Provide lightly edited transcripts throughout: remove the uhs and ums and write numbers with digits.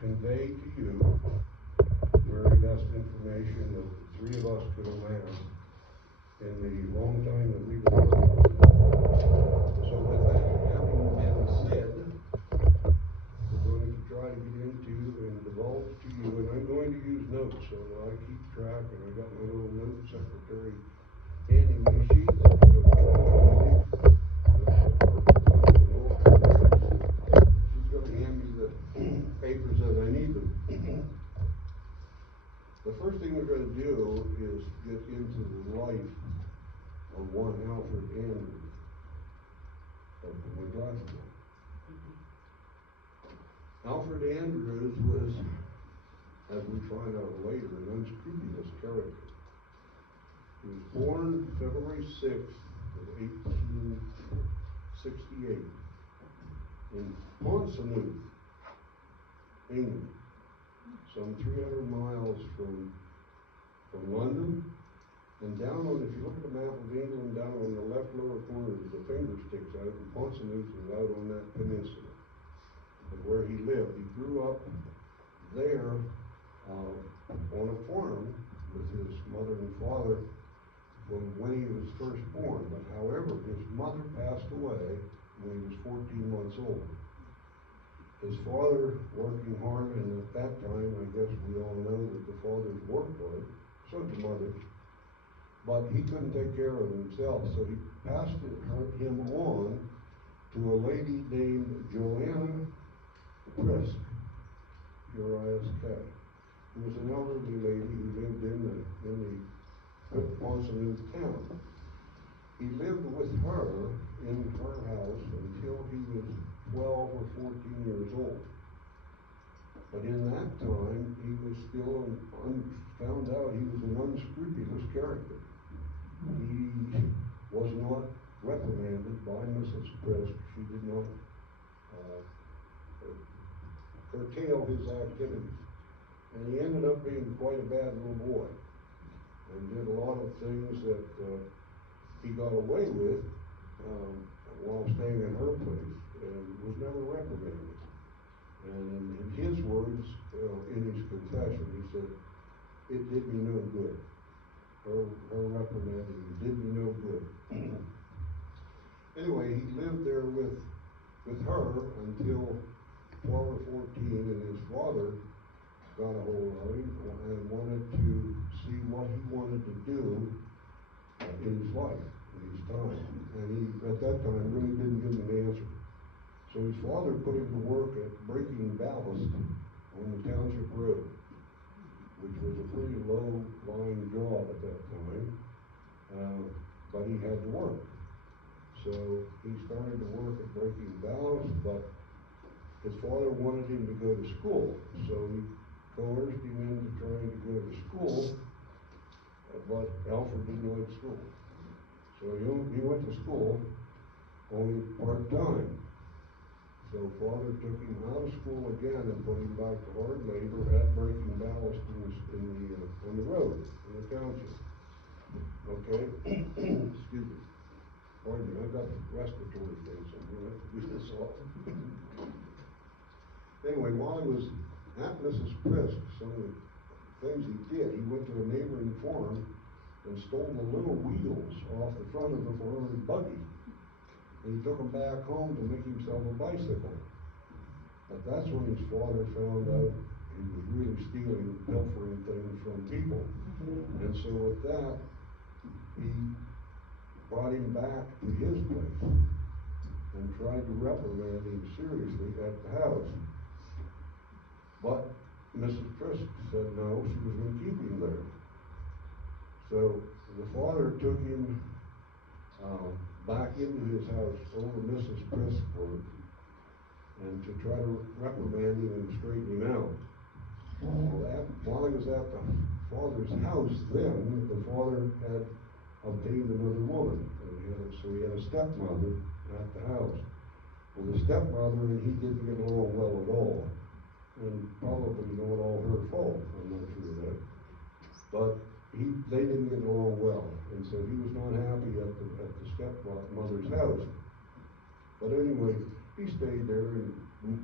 convey to you the very best information that the three of us could amass in the long time that we've been working on it. So with that having been said, we're going to try to get into and divulge to you, and I'm going to use notes so that I keep track, and I got my little note secretary handing me sheets. She's going to hand me the papers as I need them. The first thing we're going to do is get into the life of one Alfred Andrews. Oh, my glasses on. Alfred Andrews was, as we find out later, an unscrupulous character. He was born February 6th of 1868 in Ponsonby, England, some 300 miles from London. And down on, if you look at the map of England, down on the left lower corner, the finger sticks out, and Ponsonby is out on that peninsula of where he lived. He grew up there on a farm with his mother and father from when he was first born. But however, his mother passed away when he was 14 months old. His father working hard, and at that time, I guess we all know that the father's work was, so did the mother. But he couldn't take care of himself, so he passed him on to a lady named Joanne Price, P-R-I-S-K, who was an elderly lady who lived in the Ponsonby town. He lived with her in her house until he was 12 or 14 years old. But in that time, he was still found out he was an unscrupulous character. He was not reprimanded by Mrs. Prisk. She did not curtail his activities. And he ended up being quite a bad little boy and did a lot of things that he got away with while staying in her place and was never reprimanded. And in his words, in his confession, he said, "It did me no good. Her reprimanding did me no good." Anyway, he lived there with her until 12 or 14, and his father got a hold of him and wanted to see what he wanted to do in his life, in his time. And he, at that time, really didn't give him an answer. So his father put him to work at breaking ballast on the township road, which was a pretty low-lying job at that time, but he had to work. So he started to work at breaking ballast, but his father wanted him to go to school, so he coerced him into trying to go to school, but Alfred didn't like school. So he went to school only part-time. So father took him out of school again and put him back to hard labor at breaking ballast on the road, in the township. Okay? Excuse me. Pardon me, I've got a respiratory thing, so I'm going to have to do this all. Anyway, while he was at Mrs. Prisk, some of the things he did, he went to a neighboring farm and stole the little wheels off the front of the farmer's buggy. And he took them back home to make himself a bicycle. But that's when his father found out he was really stealing, pilfering things from people. And so with that, he brought him back to his place and tried to reprimand him seriously at the house. But Mrs. Prisk said no, she was going to keep him there. So the father took him back into his house over Mrs. Prisk's court and to try to reprimand him and straighten him out. While he was at the father's house then, the father had obtained another woman. So he had a stepmother at the house. Well, the stepmother and he didn't get along well at all. And probably not all her fault, I'm not sure of that. But they didn't get along well. And so he was not happy at the stepmother's house. But anyway, he stayed there and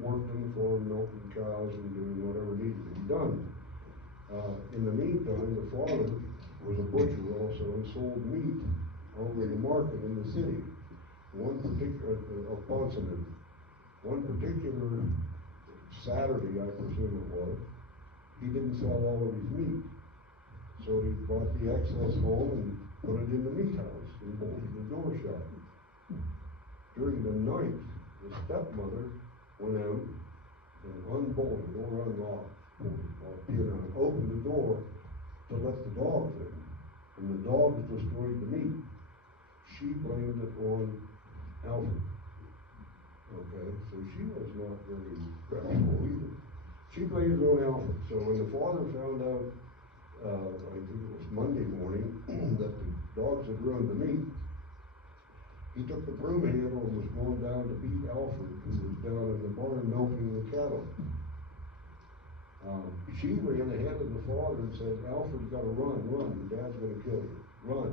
worked on the farm, milking cows and doing whatever needed to be done. In the meantime, the father was a butcher also and sold meat over in the market in the city. One particular, one particular Saturday, I presume it was, he didn't sell all of his meat. So he brought the excess home and put it in the meat house and bolted the door shut. During the night, the stepmother went out and unbolted or unlocked, opened the door to let the dogs in. And the dogs destroyed the meat. She blamed it on Alfred. Okay, so she was not very reputable either. She blamed it on Alfred. So when the father found out, I think it was Monday morning, that the dogs had ruined the meat, he took the broom handle and was going down to beat Alfred, who was down in the barn milking the cattle. She ran ahead of the father and said, Alfred's got to run, your dad's going to kill you, run.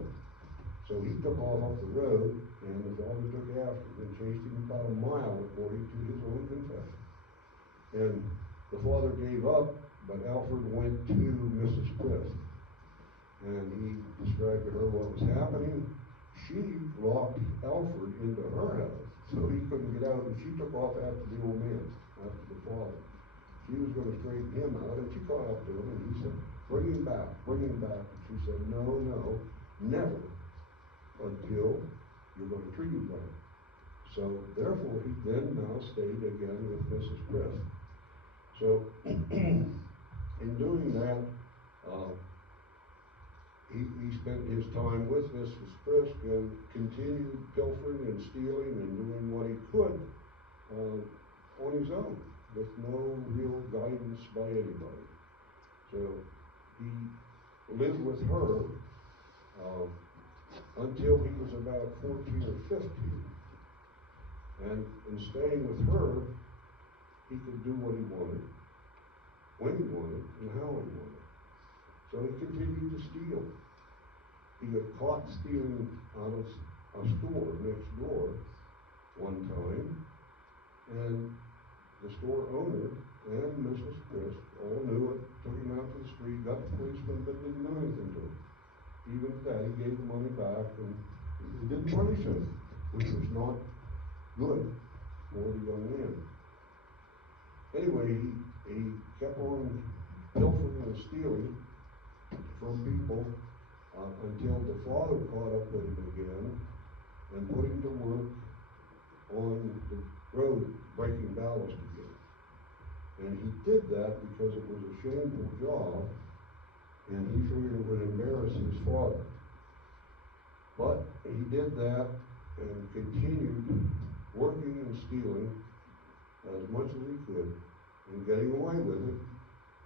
So he took off up the road, and the father took after him and chased him about a mile, according to his own confession. And the father gave up, but Alfred went to Mrs. Price, and he described to her what was happening. She locked Alfred into her house, so he couldn't get out, and she took off after the old man, after the father. She was going to straighten him out, and she caught up to him, and he said, bring him back. And she said, no, never, until you're going to treat him better. So, therefore, he then now stayed again with Mrs. Price. So, in doing that, he spent his time with Mrs. Price and continued pilfering and stealing and doing what he could on his own, with no real guidance by anybody. So he lived with her until he was about 14 or 15. And in staying with her, he could do what he wanted, when he wanted, and how he wanted. So he continued to steal. He got caught stealing out of a store next door one time, and the store owner and Mrs. Price all knew it, took him out to the street, got the policeman, but didn't do anything to him. Even at that, he gave the money back, and he didn't punish him, which was not good for the young man. Anyway, he kept on pilfering and stealing from people until the father caught up with him again and put him to work on the road breaking ballast again. And he did that because it was a shameful job, and he figured it would embarrass his father. But he did that and continued working and stealing as much as he could and getting away with it,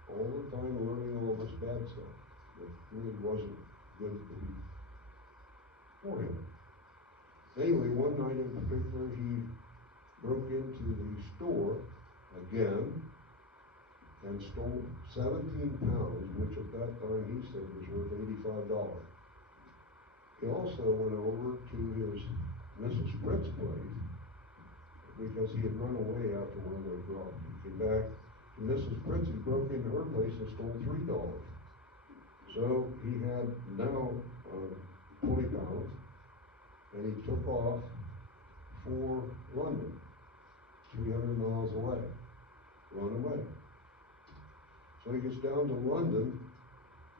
all the time learning all this bad stuff that really wasn't good for him. Anyway, one night in particular, he broke into the store again and stole 17 pounds, which at that time he said was worth $85. He also went over to his Mrs. Britt's place because he had run away after one of those robberies. He came back to Mrs. Britt's, he broke into her place and stole $3. So he had now 20 pounds, and he took off for London, 300 miles away, run away. So he gets down to London,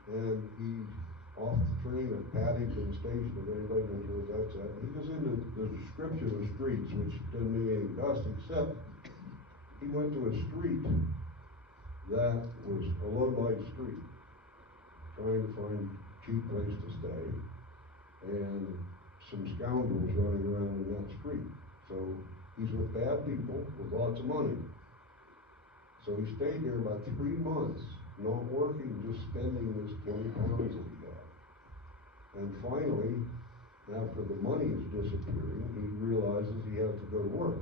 and he's off the train at Paddington Station, if anybody knows where that's at. He goes into the description of streets, which doesn't mean anything to us, except he went to a street that was a low-light street, trying to find a cheap place to stay, and some scoundrels running around in that street. So he's with bad people with lots of money. So he stayed there about 3 months, not working, just spending this 20 pounds that he had. And finally, after the money is disappearing, he realizes he has to go to work.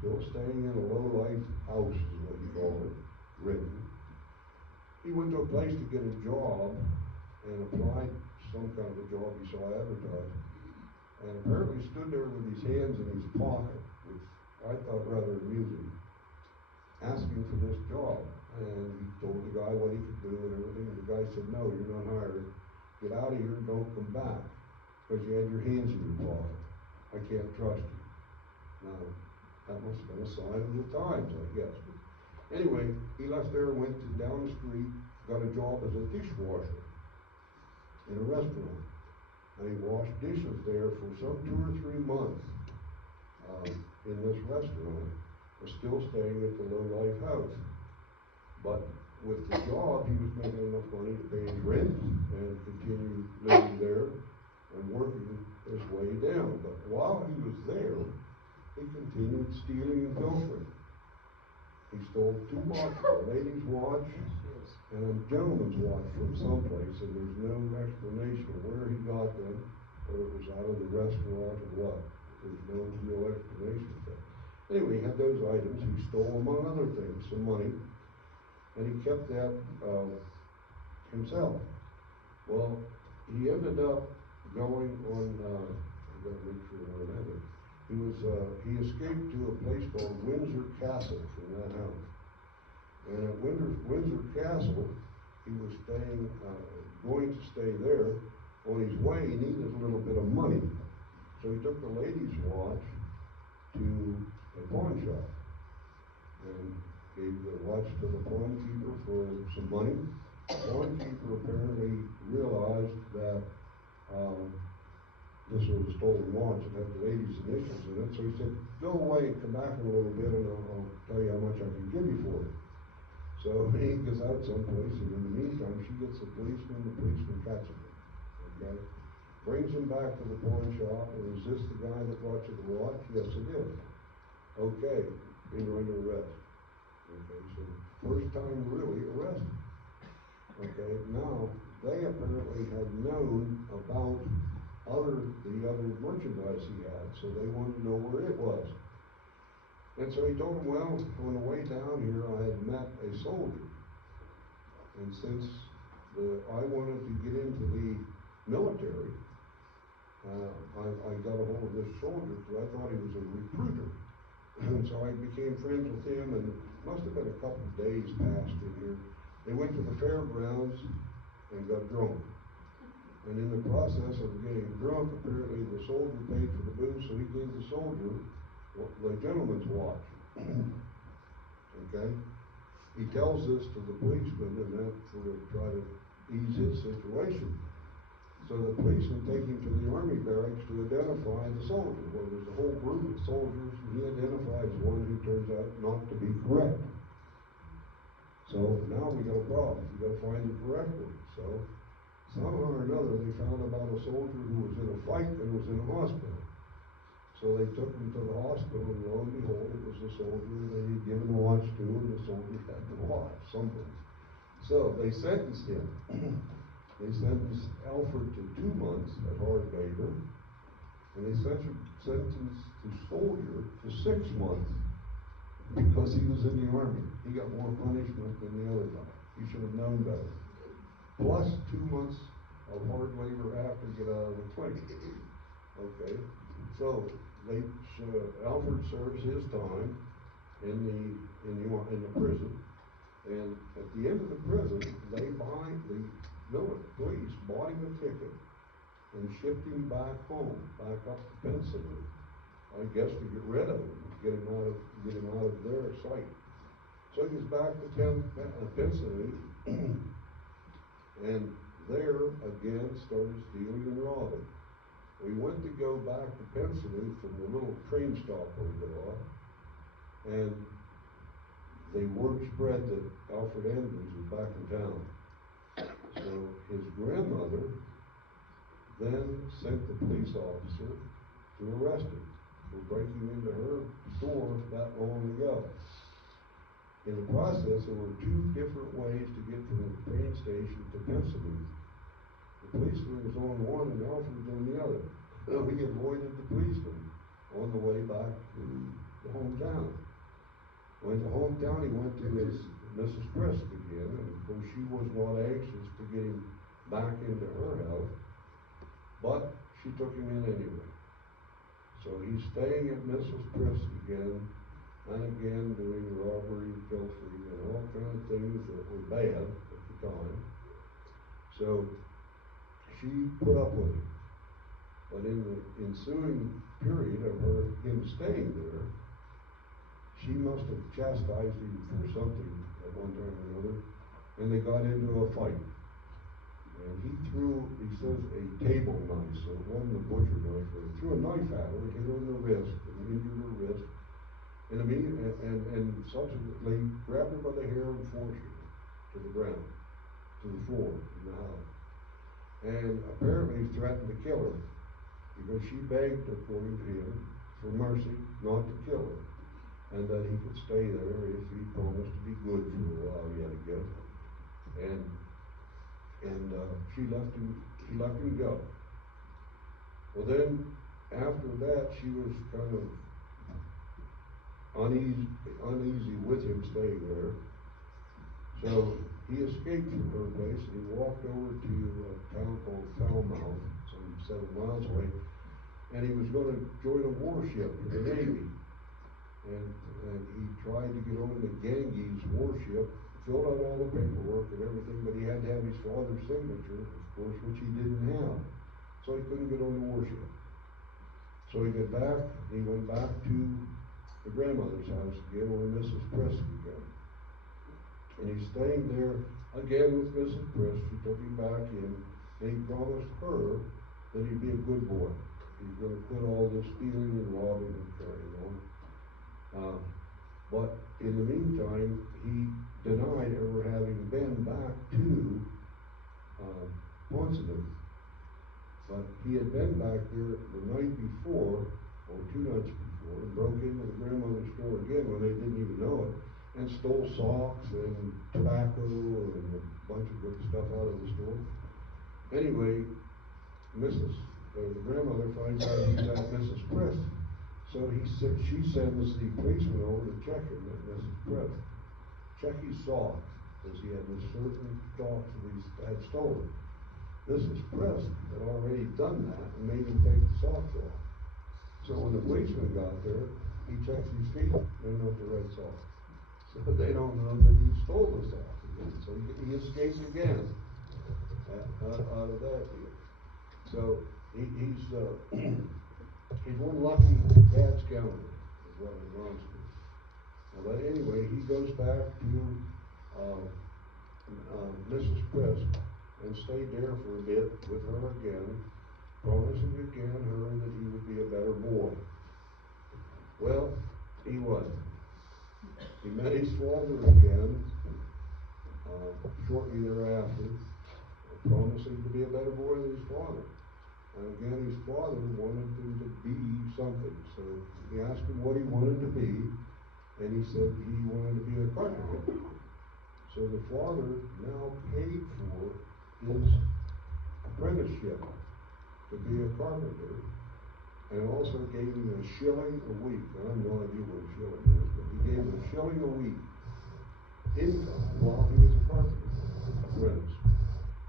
Still staying in a low-life house is what you call it, written. He went to a place to get a job and applied some kind of a job he saw advertised, and apparently stood there with his hands in his pocket, which I I thought rather amusing, asking for this job. And he told the guy what he could do and everything. The guy said, no, you're not hired. Get out of here and don't come back, because you had your hands in your pocket. I can't trust you. Now, that must have been a sign of the times, I guess. But anyway, he left there and went to down the street, got a job as a dishwasher in a restaurant. And he washed dishes there for some 2 or 3 months in this restaurant, was still staying at the low-life house. But with the job, he was making enough money to pay his rent and continue living there and working his way down. But while he was there, he continued stealing and pilfering. He stole 2 watches, a lady's watch and a gentleman's watch from someplace, and there's no explanation of where he got them, whether it was out of the restaurant or what. There's no real explanation of that. Anyway, he had those items. He stole, among other things, some money, and he kept that himself. Well, he ended up going on, I've got to make sure where I'm at. He escaped to a place called Windsor Castle from that house. And at Windsor Castle, he was going to stay there. On his way, he needed a little bit of money. So he took the lady's watch to a pawn shop and gave the watch to the pawn keeper for some money. The pawn keeper apparently realized that this was a stolen watch. It had the lady's initials in it. So he said, go away and come back in a little bit and I'll tell you how much I can give you for it. So he goes out someplace, and in the meantime, she gets the policeman catches him. Okay? Brings him back to the pawn shop, and is this the guy that brought you the watch? Yes, it is. Okay, you're under arrest. Okay, so first time really arrested. Okay, now they apparently had known about the other merchandise he had, so they wanted to know where it was. And so he told them, well, on the way down here, I had met a soldier. And since I wanted to get into the military, I got a hold of this soldier because I thought he was a recruiter. And so I became friends with him, and it must have been a couple of days passed in here. They went to the fairgrounds and got drunk. And in the process of getting drunk, apparently the soldier paid for the booze, so he gave the soldier the gentleman's watch. Okay? He tells this to the policeman, and that sort of try to ease his situation. So the policeman take him to the army barracks to identify the soldier. Well, there's a whole group of soldiers, and he identifies one who turns out not to be correct. So now we got a problem. We got to find the correct one. So somehow or another, they found about a soldier who was in a fight and was in a hospital. So they took him to the hospital, and lo and behold, it was the soldier they had given the watch to, and the soldier had the watch, somebody. So they sentenced him. They sentenced Alfred to 2 months at hard labor, and they sentenced the soldier to 6 months because he was in the army. He got more punishment than the other guy. He should have known better. Plus 2 months of hard labor after he get out of the clinic. Okay, so Alfred serves his time in the prison, and at the end of the prison, the police bought him a ticket and shipped him back home, back up to Pennsylvania. I guess to get rid of him, get him out of their sight. So he goes back to Pennsylvania, and there again started stealing and robbing. We went to go back to Pennsylvania from the little train stop we got off, and the word spread that Alfred Andrews was back in town. So his grandmother then sent the police officer to arrest him for breaking into her store that long ago. In the process, there were 2 different ways to get from the train station to Pennsylvania. The policeman was on one and Alfred was on the other. So he avoided the policeman on the way back to the hometown. When to hometown, he went to his Mrs. Price again, and of course she was not anxious to get him back into her house, but she took him in anyway. So he's staying at Mrs. Price again and again doing robbery, pilfering, and all kinds of things that were bad at the time. So she put up with it. But in the ensuing period of him staying there, she must have chastised him for something at one time or another, and they got into a fight. And he says, a table knife, so it wasn't a butcher knife, but he threw a knife at her and hit her in the wrist, and injured her wrist, and subsequently grabbed her by the hair and forced her to the ground, to the floor in the house. And apparently threatened to kill her, because she begged, according to him, for mercy not to kill her, and that he could stay there if he promised to be good for a while yet again. And she let him go. Well, then after that, she was kind of uneasy with him staying there. So he escaped from her place and he walked over to a town called Falmouth, some 7 miles away, and he was going to join a warship in the Navy. And he tried to get on the Ganges warship, filled out all the paperwork and everything, but he had to have his father's signature, of course, which he didn't have. So he couldn't get on the warship. So he went back to the grandmother's house again, where Mrs. Price began. And he's staying there again with Mrs. Price. She took him back in, and he promised her that he'd be a good boy. He's going to quit all this stealing and robbing and carrying on. But in the meantime, he denied ever having been back to Ponsonby. But he had been back there the night before, or 2 nights before, and broke into the grandmother's store again when they didn't even know it, and stole socks and tobacco and a bunch of good stuff out of the store. Anyway, the grandmother finds out he's at Mrs. Price. So she sends the policeman over to check him at Mrs. Price. Check his socks, because he had this certain socks that he had stolen. Mrs. Price had already done that and made him take the socks off. So when the policeman got there, he checks his feet. They're not the right socks. So they don't know that he stole the socks again. So he escaped again out of that deal. So he's one lucky bad scoundrel, is what it amounts to. But anyway, he goes back to Mrs. Price and stayed there for a bit with her again, promising again her that he would be a better boy. Well, he wasn't. He met his father again shortly thereafter, promising to be a better boy than his father. And again, his father wanted him to be something. So he asked him what he wanted to be, and he said he wanted to be a carpenter. So the father now paid for his apprenticeship to be a carpenter, and also gave him $1 shilling a week. I have no idea what a shilling is, but he gave him $1 shilling a week income while he was a carpenter apprentice.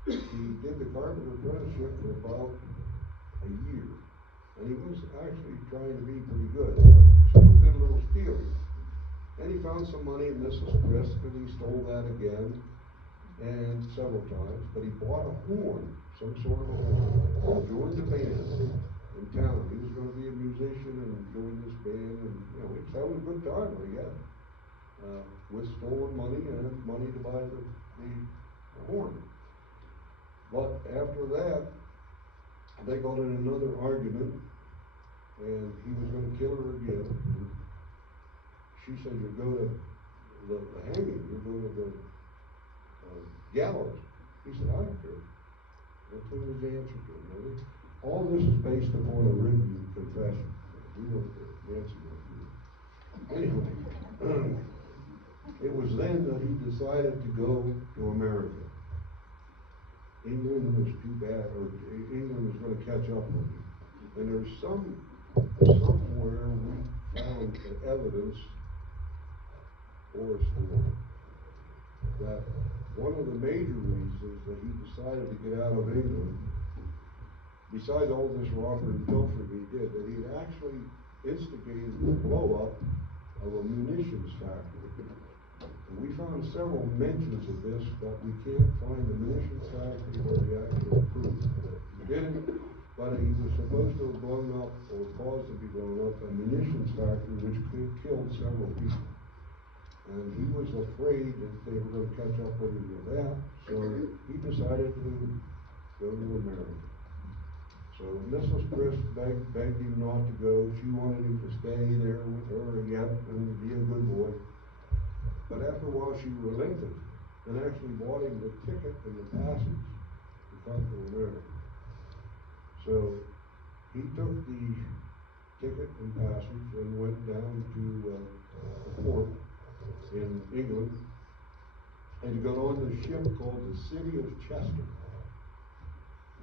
He did the carpenter apprenticeship for about a year, and he was actually trying to be pretty good, but still did a little stealing. And he found some money in Mrs. Prisk, and he stole that again, and several times. But he bought a horn, some sort of a horn, and joined a band in town. He was going to be a musician and join this band, and he was having a good time, I guess, with stolen money and money to buy the horn. But after that, they got in another argument, and he was going to kill her again. And she said, "You'll go to the hanging, you'll go to the gallows." He said, "I don't care." That's what his answer to him. All this is based upon a written confession. We don't care. Nancy won't do it. Anyway, it was then that he decided to go to America. England was too bad, or England was going to catch up with him. And there's somewhere we found the evidence or a story that one of the major reasons that he decided to get out of England, besides all this robbery and pilfering he did, that he had actually instigated the blow up of a munitions factory. And we found several mentions of this, but we can't find the munitions factory or the actual proof that he did it. But he was supposed to have blown up, or caused to be blown up, a munitions factory which killed several people. And he was afraid that they were going to catch up with him with that, so he decided to go to America. So Mrs. Chris begged him not to go. She wanted him to stay there with her again and be a good boy. But after a while she relented and actually bought him the ticket and the passage to come to America. So he took the ticket and passage and went down to a port in England, and he got on the ship called the City of Chester,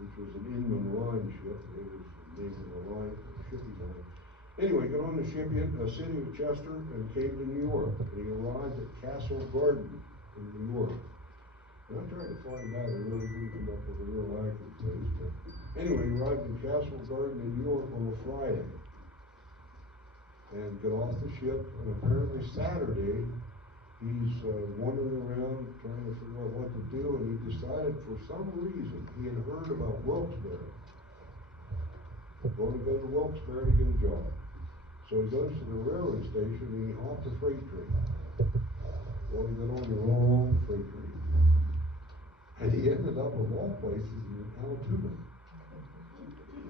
which was an inland line ship. It was the name of the line, the shipping line. Anyway, got on the ship in the City of Chester and came to New York. And he arrived at Castle Garden in New York. And I tried to find out, I really didn't come up with a real accurate place, but anyway, he arrived in Castle Garden in New York on a Friday. And got off the ship, and apparently Saturday, he's wandering around trying to figure out what to do, and he decided for some reason he had heard about Wilkes-Barre. Going to go to Wilkes-Barre to get a job. So he goes to the railroad station and he hopped a freight train. Well, he got on the wrong freight train. And he ended up, of all places, in Altoona,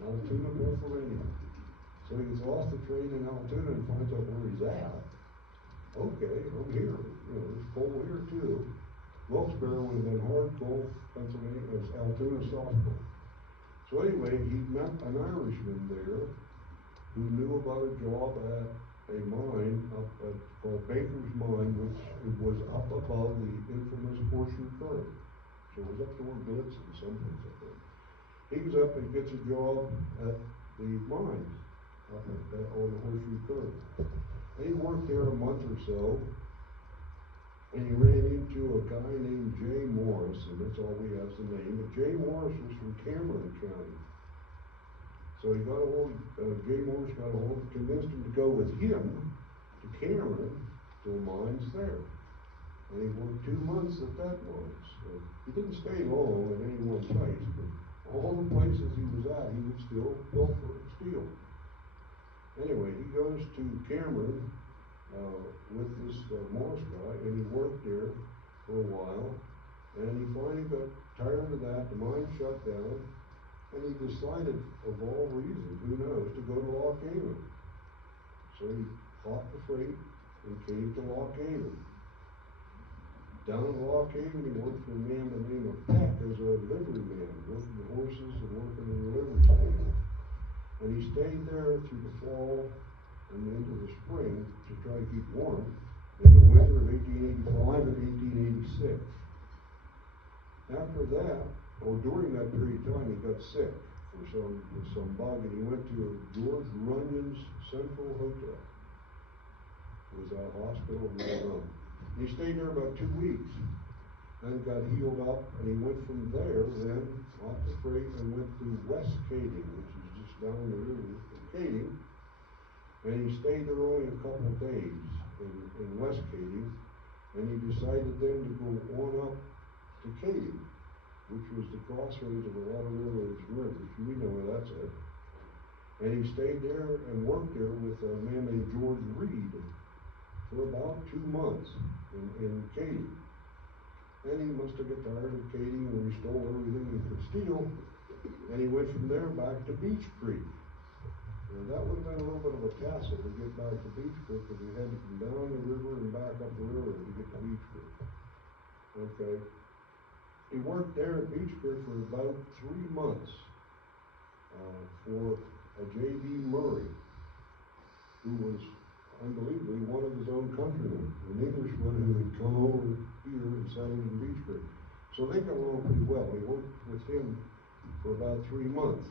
Pennsylvania. So he gets off the train in Altoona and finds out where he's at. Okay, I'm here. You know, it's cold here too. Wilkes-Barre would have been hard cold, Pennsylvania, it was Altoona soft cold. So anyway, he met an Irishman there who knew about a job at a mine called Baker's Mine, which was up above the infamous Horseshoe Curve. So it was up toward Blitzen, someplace up there. He goes up and gets a job at the mine up on the Horseshoe Curve. And he worked there a month or so, and he ran into a guy named Jay Morris, and that's all we have as a name, but Jay Morris was from Cameron County. So he got a hold, Jay Morris got a hold, convinced him to go with him to Cameron, to the mines there. And he worked 2 months at that mine. So he didn't stay long at any one place, but all the places he was at, he would still pilfer and steal. Anyway, he goes to Cameron with this Morris guy, and he worked there for a while, and he finally got tired of that. The mine shut down, and he decided, of all reasons, who knows, to go to Lock Haven. So he hopped the freight and came to Lock Haven. Down at Lock Haven, he worked for a man by the name of Peck as a livery man, working the horses and working in the livery stable. And he stayed there through the fall and into the spring to try to keep warm in the winter of 1885 and 1886. After that, or during that period of time, he got sick for some bug, and he went to George Runyon's Central Hotel. It was a hospital in Rome. He stayed there about 2 weeks and got healed up, and he went from there then off the freight and went to West Kading, which is just down the river from Kading. And he stayed there only a couple of days in West Kading, and he decided then to go on up to Kading, which was the crossroads of a lot of railroads and rivers. We know where that's at. And he stayed there and worked there with a man named George Reed for about 2 months in Kading. And he must have got tired of Kading, where he stole everything he could steal, and he went from there back to Beach Creek. Now, that would have been a little bit of a tassel to get back to Beach Creek, because he had to come down the river and back up the river to get to Beach Creek. Okay. He worked there at Beach Creek for about 3 months for a J.D. Murray, who was unbelievably one of his own countrymen, an Englishman who had come over here and settled in Beach Creek. So they got along pretty well. He worked with him for about 3 months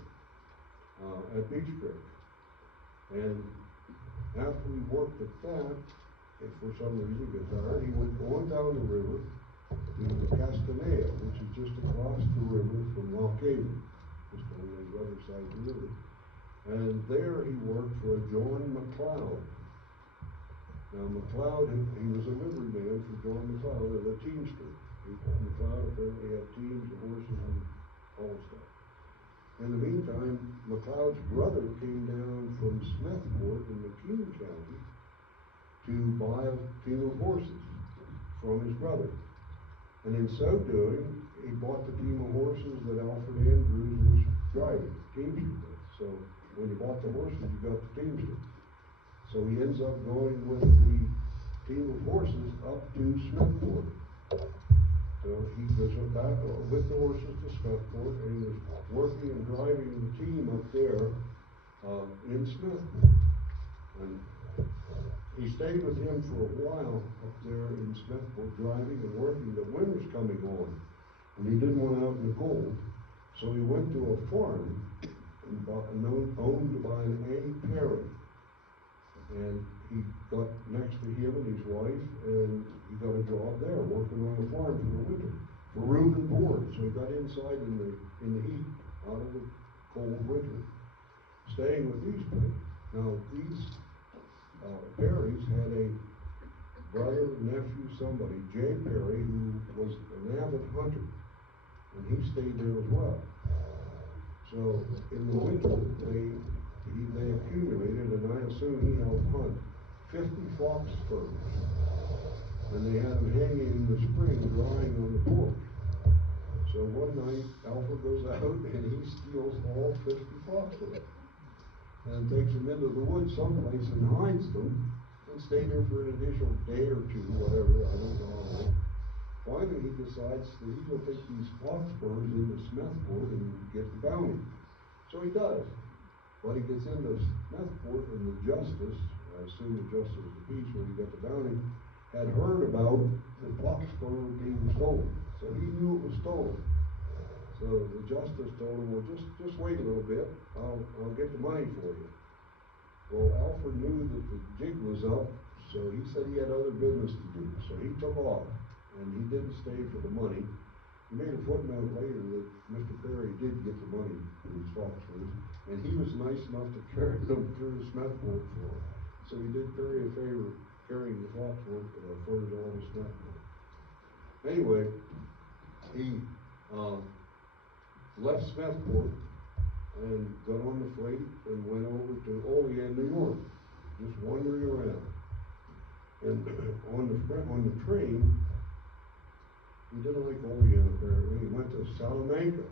at Beach Creek. And after he worked at that, if for some reason he got tired, he went on down the river to Castanea, which is just across the river from Lock Haven, just on the other side of the river. And there he worked for John McLeod. Now McLeod, he was a livery man for John McLeod, the teamster. McLeod apparently had teams, horses, and all stuff. In the meantime, McLeod's brother came down from Smethport in McKean County to buy a team of horses from his brother. And in so doing, he bought the team of horses that Alfred Andrews was driving, teamster with. So when you bought the horses, you got the teamster. So he ends up going with the team of horses up to Smethport. So he goes back with the horses to Smethport, and he was working and driving the team up there in Smethport. And he stayed with him for a while up there in Smethport, driving and working. The winter's coming on, and he didn't want out in the cold. So he went to a farm owned by an A. Perry. And he got next to him and his wife, and he got a job there, working on the farm for the winter, for room and board. So he got inside in the heat, out of the cold winter, staying with these people. Now these Perrys had a brother, nephew, somebody, J. Perry, who was an avid hunter, and he stayed there as well. So in the winter, they accumulated, and I assume he helped hunt 50 fox furs, and they had them hanging in the spring, drying on the porch. So one night, Alfred goes out and he steals all 50 fox furs, and takes them into the woods someplace and hides them, and stayed there for an additional day or two, whatever, I don't know. Finally, he decides that he's going to take these fox furs into Smethport and get the bounty. So he does. But he gets into Smethport, and the justice, I assume the justice of the peace when he got the bounty, had heard about the fox fur being stolen. So he knew it was stolen. So the justice told him, well, just wait a little bit. I'll get the money for you. Well, Alfred knew that the jig was up, so he said he had other business to do. So he took off, and he didn't stay for the money. He made a footnote later that Mr. Perry did get the money for his fox furs, and he was nice enough to carry them through Smethport for him. So he did Perry a favor carrying the fox furs all to Smethport. Anyway, he left Smethport and got on the freight and went over to Olean, New York, just wandering around. And on the train, he didn't like Olean apparently. He went to Salamanca.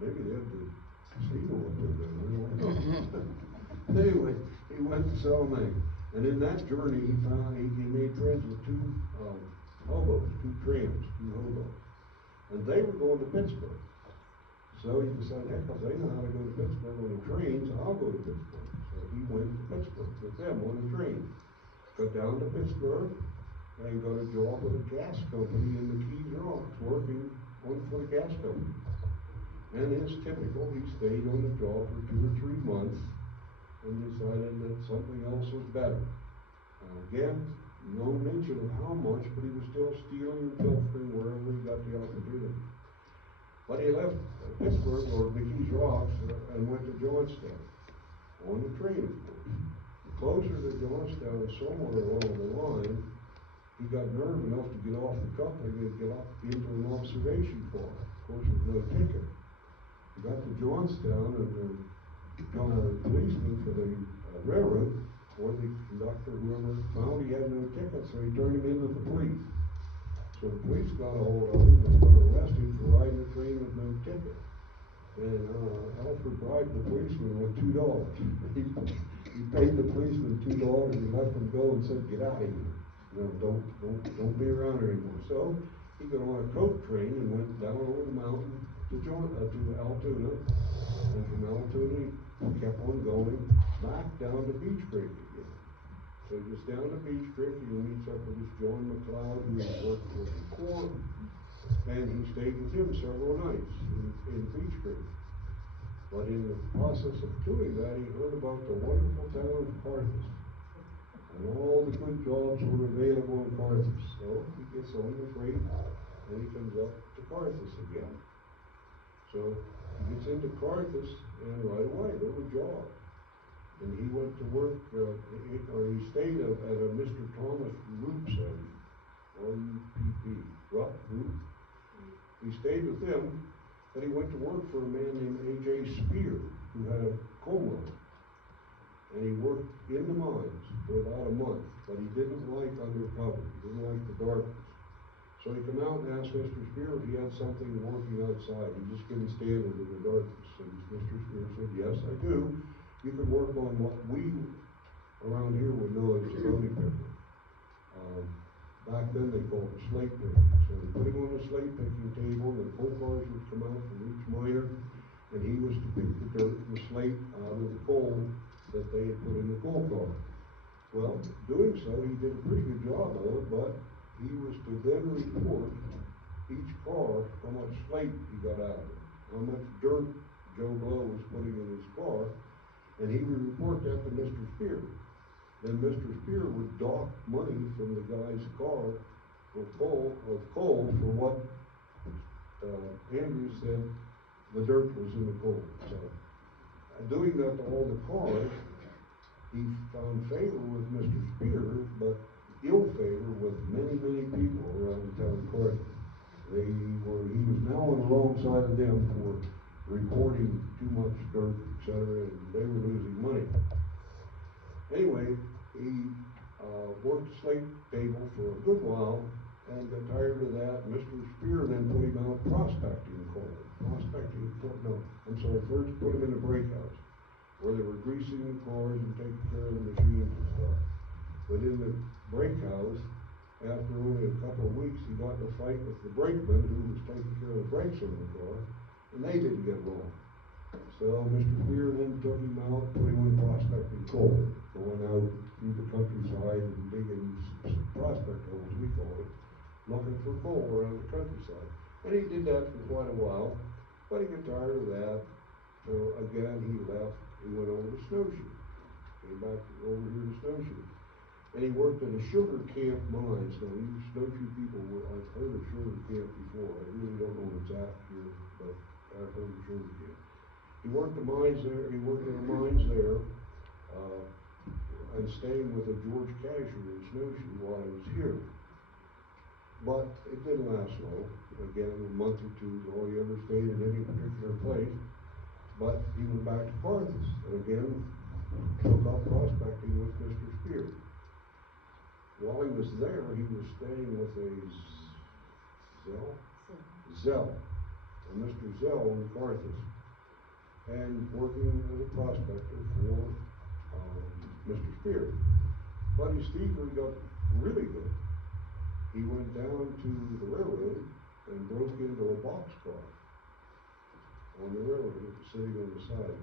Maybe they had the casino up there then. I don't know. Anyway, he went to Salamanca, and in that journey, he made friends with two hobos, two hobos, and they were going to Pittsburgh. So he decided, heck, if they know how to go to Pittsburgh on the trains, I'll go to Pittsburgh. So he went to Pittsburgh with them on the train. Got down to Pittsburgh and got a job with a gas company in the Keys Rocks, working for the gas company. And as typical, he stayed on the job for 2 or 3 months and decided that something else was better. Again, no mention of how much, but he was still stealing and pilfering wherever he got the opportunity. But he left Pittsburgh or McKees Rocks and went to Johnstown on the train, of course. Closer to Johnstown, somewhere along the line, he got nerve enough to get off the coupling and get up into an observation car, of course with no ticket. He got to Johnstown, and the policeman for the railroad, or the conductor, whoever, found he had no ticket, so he turned him into the police. So the police got a hold of him and was going to arrest him for riding the train with no ticket. And Alfred bribed the policeman with $2. He paid the policeman $2 and he let him go and said, "Get out of here. Don't be around here anymore." So he got on a coach train and went down over the mountain to Altoona, and from Altoona he kept on going back down to Beach Creek again. So he gets down to Beach Creek and he meets up with this John McLeod, who he worked for before, and he stayed with him several nights in Beach Creek. But in the process of doing that, he heard about the wonderful town of Carthage, and all the good jobs were available in Carthage. So he gets on the freight and he comes up to Carthage again. So he gets into Carthage, and right away there were jobs. And he went to work, or he stayed at a Mr. Thomas Roop's house, R-U-P-P, Roop. He stayed with him, but he went to work for a man named A.J. Spear, who had a coal mine. And he worked in the mines for about a month, but he didn't like undercover. He didn't like the darkness. So he came out and asked Mr. Spear if he had something working outside. He just couldn't stand it in the darkness. And Mr. Spear said, yes, I do. You can work on what we around here would know as a bounty picker. Back then they called it slate picking. So they put him on the slate picking table, and coal cars would come out from each miner, and he was to pick the dirt and the slate out of the coal that they had put in the coal car. Well, doing so, he did a pretty good job of it, but he was to then report each car how much slate he got out of it, how much dirt Joe Blow was putting in his car, and he would report that to Mr. Spear. Then Mr. Spear would dock money from the guy's car for coal for what Andrews said the dirt was in the coal. So, doing that to all the cars, he found favor with Mr. Spear, but ill favor with many, many people around the town of Carthage. He was now on the wrong side of them for reporting too much dirt, etc., and they were losing money. Anyway, he worked the slate table for a good while and got tired of that. Mr. Spear then put him out prospecting coal. First put him in the brake house, where they were greasing the cars and taking care of the machines and stuff. But in the brake house, after only a couple of weeks, he got in a fight with the brakeman who was taking care of the brakes on the car, and they didn't get along. So Mr. Spear then took him out, put him in prospecting coal, going out through the countryside and digging prospect holes, we call it, looking for coal around the countryside. And he did that for quite a while, but he got tired of that. So again, he left. He went over to Snowshoe. Came back over here to Snowshoe. And he worked at a sugar camp mines. Now, you Snowshoe people, I've heard of sugar camp before. I really don't know what's at here, but I've heard of sugar camp. He worked the mines there. He worked in the mines there, and staying with a George Cashier in Snowshoe while I was here. But it didn't last long. Again, a month or two is all he ever stayed in any particular place. But he went back to Carthage, and again took up prospecting with Mr. Spear. While he was there, he was staying with a Zell, and Mr. Zell in Carthage, and working as a prospector for Mr. Spear. But his thievery got really good. He went down to the railroad and broke into a boxcar on the railroad that was sitting on the side.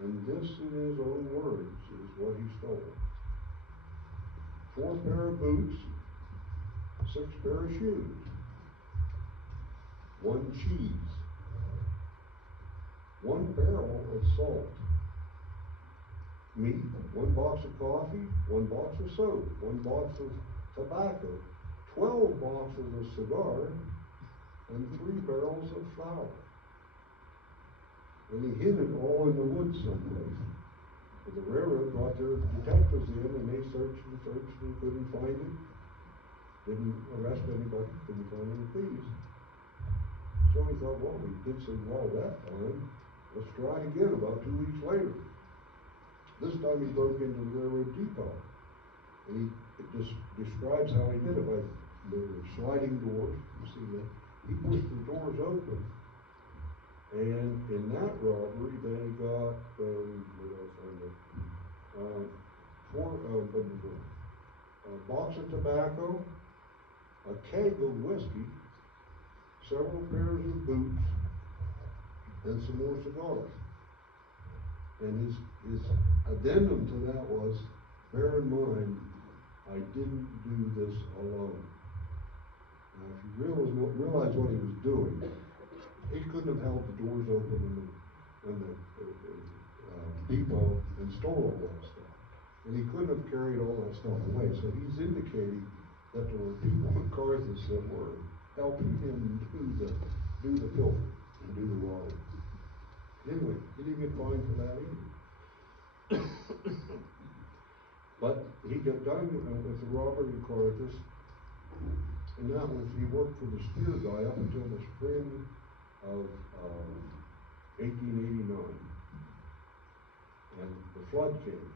And this, in his own words, is what he stole. 4 pair of boots, 6 pair of shoes, 1 cheese, 1 barrel of salt, meat, 1 box of coffee, 1 box of soap, 1 box of tobacco, 12 boxes of cigars, and 3 barrels of flour. And he hid it all in the woods someplace. But the railroad brought their detectives in, and they searched and couldn't find it. Didn't arrest anybody, couldn't find any thieves. So he thought, well, we did so well that time. Let's try it again about 2 weeks later. This time he broke into the railroad depot. And he just describes how he did it by the sliding doors. You see that? He pushed the doors open. And in that robbery, they got, a box of tobacco, a keg of whiskey, several pairs of boots, and some more cigars. And his addendum to that was, bear in mind, I didn't do this alone. Now, if you realize what he was doing, he couldn't have held the doors open in the depot and stole all that stuff. And he couldn't have carried all that stuff away. So he's indicating that there were people in Carthage that were helping him do the pilfer and do the robbery. Anyway, he didn't get fined for that either. But he got done with the robbery of Carthage, and that was, he worked for the steer guy up until the spring of 1889. And the flood came,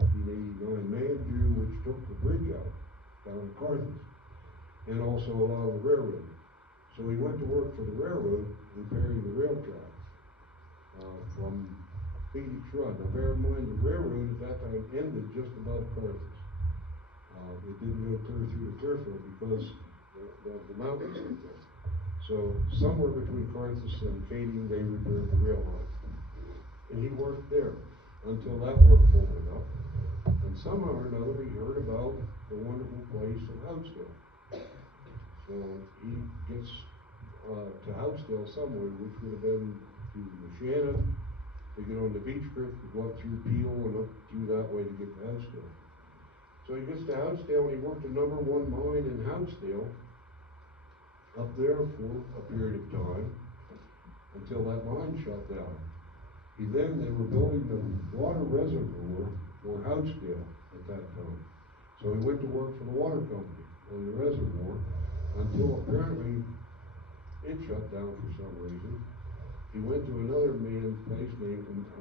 1889. Man Jew, which took the bridge out down at Carthage, and also a lot of the railroad. So he went to work for the railroad, repairing the rail tracks from Phoenix Run. Now bear in mind, the railroad at that time ended just above Carthage. It didn't go clear through to Clearfield because the mountains right there. So somewhere between Carthage and Kading, they repaired the rail line. And he worked there until that work folded up. And somehow or another he heard about the wonderful place of Houtzdale. So he gets to Houtzdale somewhere, which would have been to Machana, to get on the Beach Creek, to go up through Peel and up through that way to get to Houtzdale. So he gets to Houtzdale and he worked the number one mine in Houtzdale up there for a period of time until that mine shut down. They were building the water reservoir for Houtzdale at that time. So he went to work for the water company on the reservoir until apparently it shut down for some reason. He went to another man's place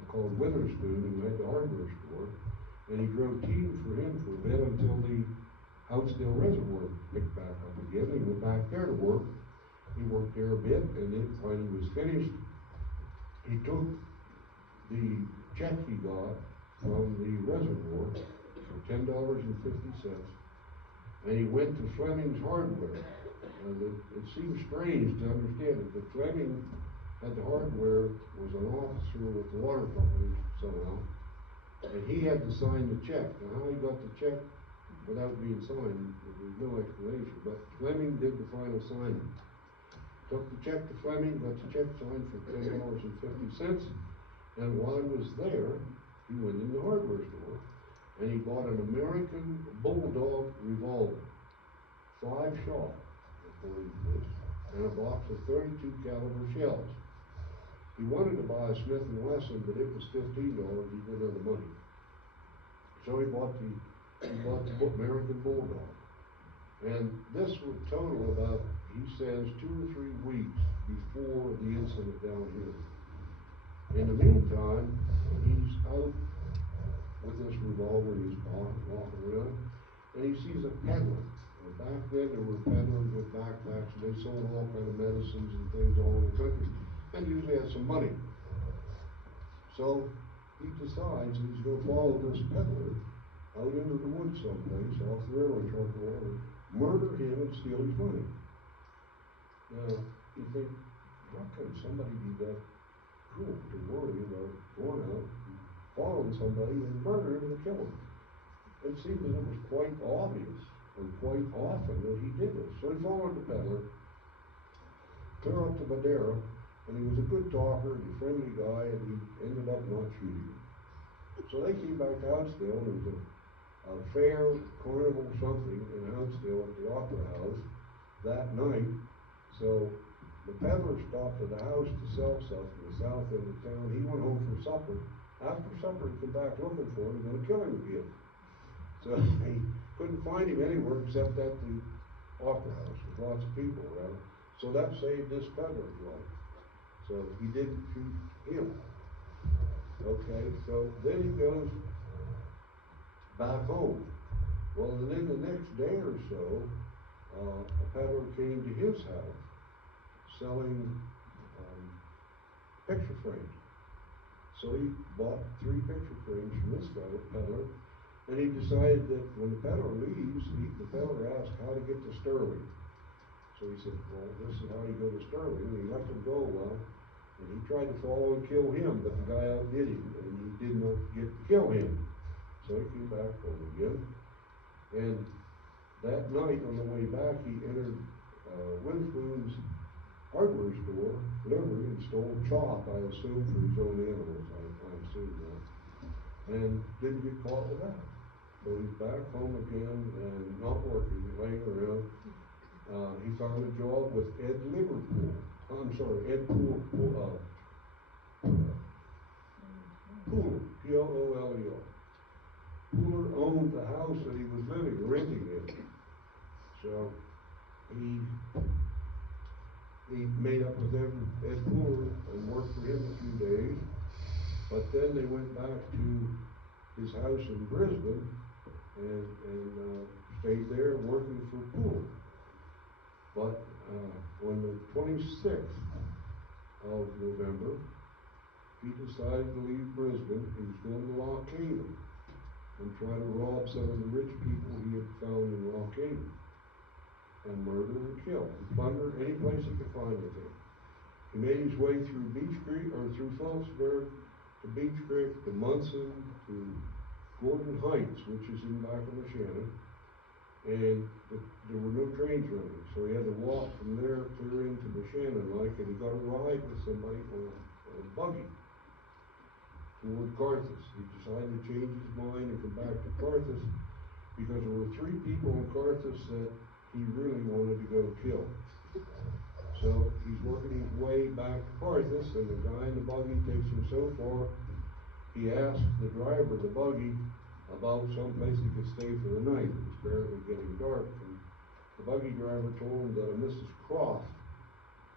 called Witherspoon, who had the hardware store, and he drove team for him for a bit until the Houtzdale Reservoir picked back up again. He went back there to work. He worked there a bit, and it finally was finished. He took the check he got from the reservoir for $10.50, and he went to Fleming's Hardware. It seems strange to understand it, but Fleming had the hardware, was an officer with the water company somehow, and he had to sign the check. Now, how he got the check without being signed, there's no explanation, but Fleming did the final signing. Took the check to Fleming, got the check signed for $10.50, and while he was there, he went in the hardware store, and he bought an American Bulldog revolver, 5-shot, according to this, and a box of 32 caliber shells. He wanted to buy a Smith & Wesson, but it was $15. He didn't have the money. So he bought the American Bulldog. And this would total about, he says, 2 or 3 weeks before the incident down here. In the meantime, he's out with this revolver in his pocket, walking around, and he sees a peddler. Back then, there were peddlers with backpacks, and they sold all kind of medicines and things all over the country, and usually had some money. So he decides he's going to follow this peddler out into the woods someplace, off the railroad track or whatever, murder him and steal his money. Now, you think, how can somebody be that cruel to worry about going out and following somebody and murdering him and killing him? It seemed that it was quite obvious, or quite often, that he did this. So he followed the peddler, clear up to Madeira, and he was a good talker and a friendly guy, and he ended up not shooting him. So they came back to Houtzdale, and there was a fair, carnival, something in Houtzdale at the Opera House that night. So the peddler stopped at a house to sell stuff in the south end of town. He went home for supper. After supper, he came back looking for him, going to kill him again. So he couldn't find him anywhere except at the Opera House with lots of people around. So that saved this peddler's life. So he didn't shoot him. Okay, so then he goes back home. Well, and then the next day or so, a peddler came to his house selling picture frames. So he bought 3 picture frames from this fellow, peddler, and he decided that when the peddler leaves, the peddler asked how to get to Sterling. So he said, well, this is how you go to Sterling, and he let him go a while, and he tried to follow and kill him, but the guy outdid him, and he did not get to kill him. So he came back home again, and that night on the way back, he entered Witherspoon's hardware store, livery, and stole chop, I assume, for his own animals. I assume that. And didn't get caught with that. So he's back home again and not working, laying around. He found a job with Ed Pool. Pooler, Pooler. Pooler owned the house that he was renting in. So he made up with Ed Pooler and worked for him a few days. But then they went back to his house in Brisbane and stayed there working for Pooler. But on the 26th of November, he decided to leave Brisbane. He was going to Loch Haven and try to rob some of the rich people he had found in Loch Haven and murder and kill and plunder any place he could find, I think. He made his way through Beach Creek, or through Phillipsburg, to Beach Creek, to Munson, to Gordon Heights, which is in back of Shannon, and there were no trains running, so he had to walk from there clear into Shannon, and he got a ride with somebody on a buggy toward Carthus. He decided to change his mind and come back to Carthus because there were 3 people in Carthus that he really wanted to go kill. So he's working his way back to Carthus, and the guy in the buggy takes him so far, he asks the driver of the buggy about some place he could stay for the night. It was apparently getting dark, and the buggy driver told him that a Mrs. Croft,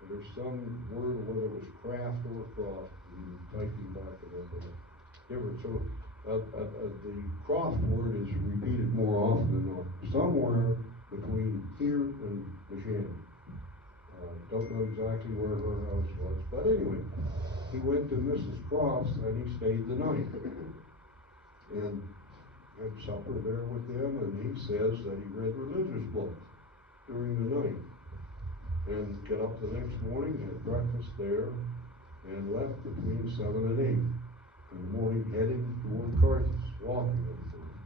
and there's some word whether it was Craft or Croft, and typing back it up, different. So the Croft word is repeated more often than not. Somewhere between here and Shannon. Don't know exactly where her house was, but anyway, he went to Mrs. Croft's and he stayed the night and had supper there with them, and he says that he read religious books during the night and got up the next morning, had breakfast there, and left between 7 and 8 in the morning, heading toward Carthus, walking of course.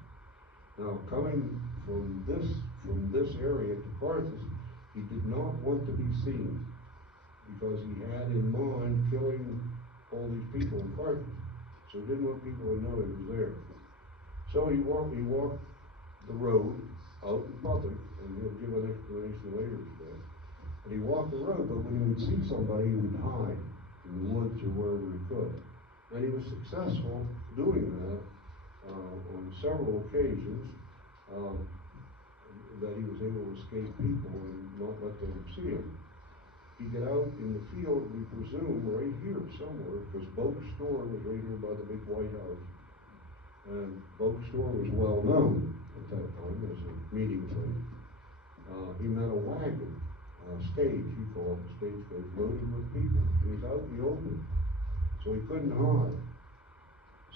Now, coming from this area to Carthus, he did not want to be seen because he had in mind killing all these people in Carthus. So he didn't want people to know he was there. So he walked the road out in public, and he'll give an explanation later to that. And he walked the road, but when he would see somebody, he would hide in the woods or wherever he could. And he was successful doing that on several occasions. That he was able to escape people and not let them see him. He got out in the field, we presume, right here somewhere, because Boak's store was right here by the big white house. And Boak's store was well known at that time as a meeting place. He met a wagon, stage, he called it, stagecoach, loaded with people. He was out in the open, so he couldn't hide.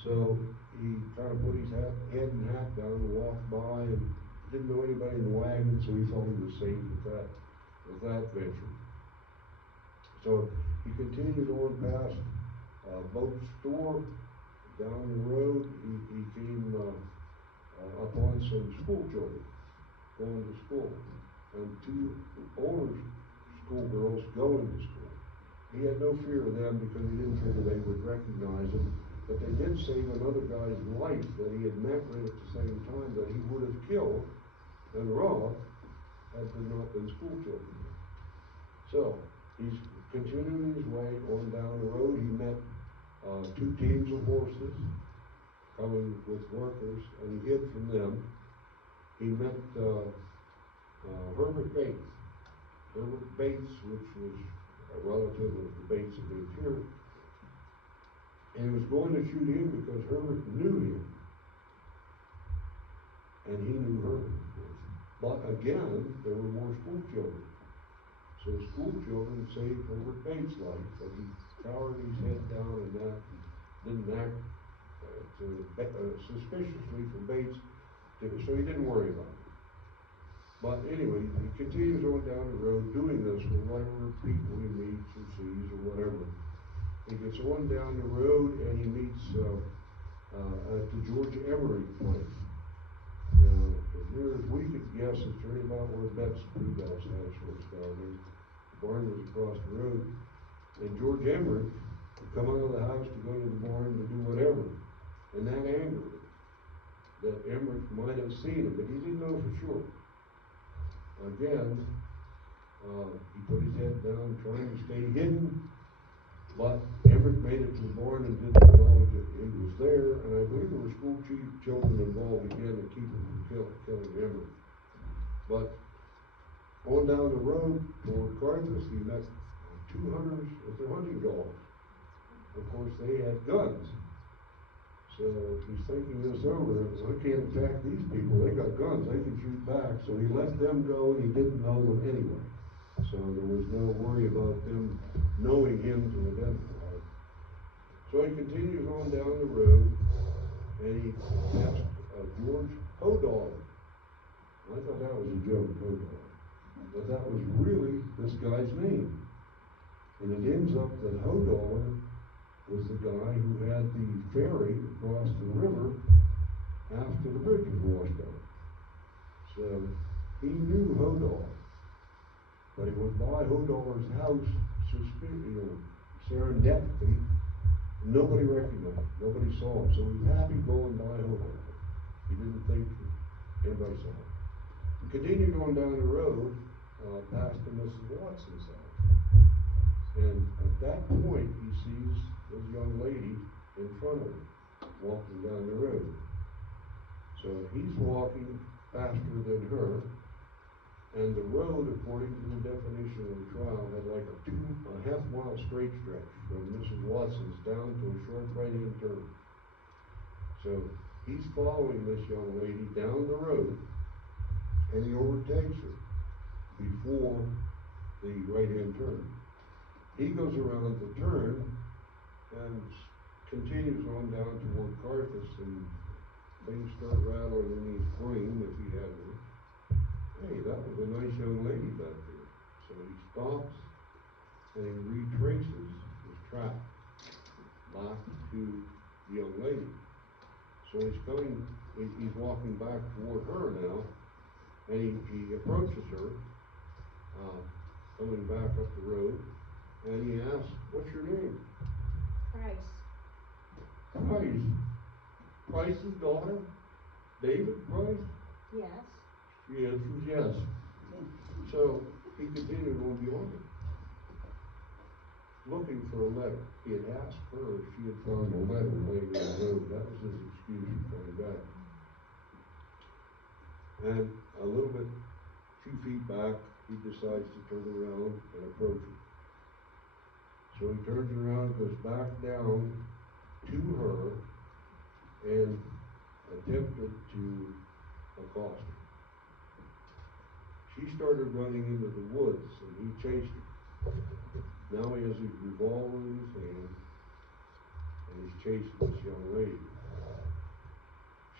So he kind of put his head and hat down and walked by, and didn't know anybody in the wagon, so he thought he was safe with that venture. So he continued on past Boat's store. Down the road, he came upon some school children going to school, and 2 older schoolgirls going to school. He had no fear of them because he didn't figure they would recognize him, but they did save another guy's life that he had met right at the same time that he would have killed and robbed had there not been school children. So he's continuing his way on down the road. He met 2 teams of horses coming with workers, and he hid from them. He met Herbert Bates. Herbert Bates, which was a relative of the Bates that lived here, and he was going to shoot him because Herbert knew him, and he knew Herbert, of course. But again, there were more school children. So school children saved Herbert Bates' life, and he cowered his head down and that, and didn't act suspiciously for Bates, so he didn't worry about it. But anyway, he continues on down the road doing this with whatever people he meets or sees or whatever. He gets on down the road and he meets at the George Emery place. As near as we could guess, it's right about where Bet's Brewhouse house was down there. The barn was across the road. And George Emery had come out of the house to go to the barn to do whatever. And that angered him, that Emmerich might have seen him, but he didn't know for sure. Again, he put his head down, trying to stay hidden, But Emmett made it to the barn and didn't acknowledge that he was there, and I believe there were school children involved again to keep him from killing Emmett. But on down the road toward Carthage, he met two hunters with their hunting dogs. Of course, they had guns. So he's thinking this over. I can't attack these people. They got guns. They can shoot back. So he let them go, and he didn't know them anyway. So there was no worry about them knowing him to identify. So he continues on down the road, and he passed George Hodollar. I thought that was a joke, Hodollar. But that was really this guy's name. And it ends up that Hodollar was the guy who had the ferry across the river after the bridge was washed out. So he knew Hodollar, but he went by Hodollar's house, serendipity. Nobody recognized him. Nobody saw him. So he was happy going by Hodollar. He didn't think anybody saw him. He continued on down the road past the Mrs. Watson's house. And at that point, he sees this young lady in front of him, walking down the road. So he's walking faster than her, and the road, according to the definition of the trial, had like a half-mile straight stretch from Mrs. Watson's down to a short right-hand turn. So he's following this young lady down the road, and he overtakes her before the right-hand turn. He goes around the turn and continues on down toward Carthage, and things start rattling in his brain if he had one. Hey, that was a nice young lady back there. So he stops and he retraces his track back to the young lady. So he's walking back toward her now, and he approaches her, coming back up the road, and he asks, "What's your name?" Price. Price. Price's daughter? David Price? Yes. She answers yes. So he continued on beyond her, looking for a letter. He had asked her if she had found a letter laying on the road. That was his excuse for coming back. And a few feet back, he decides to turn around and approach her. So he turns around, goes back down to her, and attempted to accost her. She started running into the woods, and he chased her. Now he has his revolver in his hand, and he's chasing this young lady.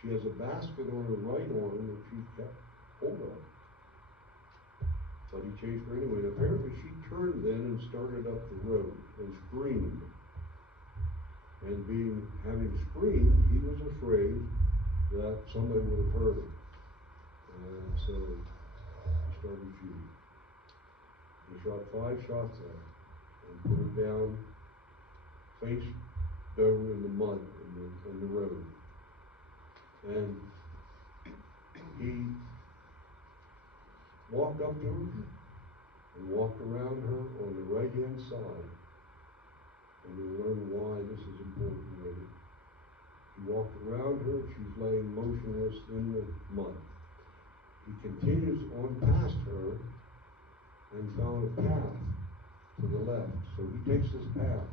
She has a basket on her right arm that she kept hold of. But he chased her anyway. And apparently she turned then and started up the road and screamed. And having screamed, he was afraid that somebody would have heard him. And so he started shooting. He shot 5 shots at her and put her down, face down in the mud in the road. And he walked up to her and walked around her on the right-hand side. And you'll learn why this is important later. He walked around her, she's laying motionless in the mud. He continues on past her and found a path to the left. So he takes this path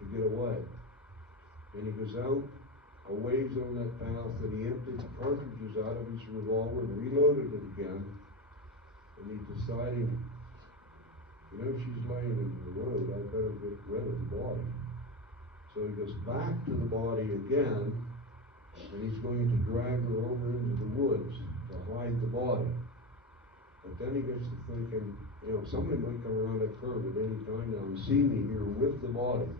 to get away. And he goes out a ways on that path, and he emptied the cartridges out of his revolver and reloaded it again. And he decided, she's laying in the road, I better get rid of the body. So he goes back to the body again, and he's going to drag her over into the woods to hide the body. But then he gets to thinking, somebody might come around that curve at any time now and see me here with the body.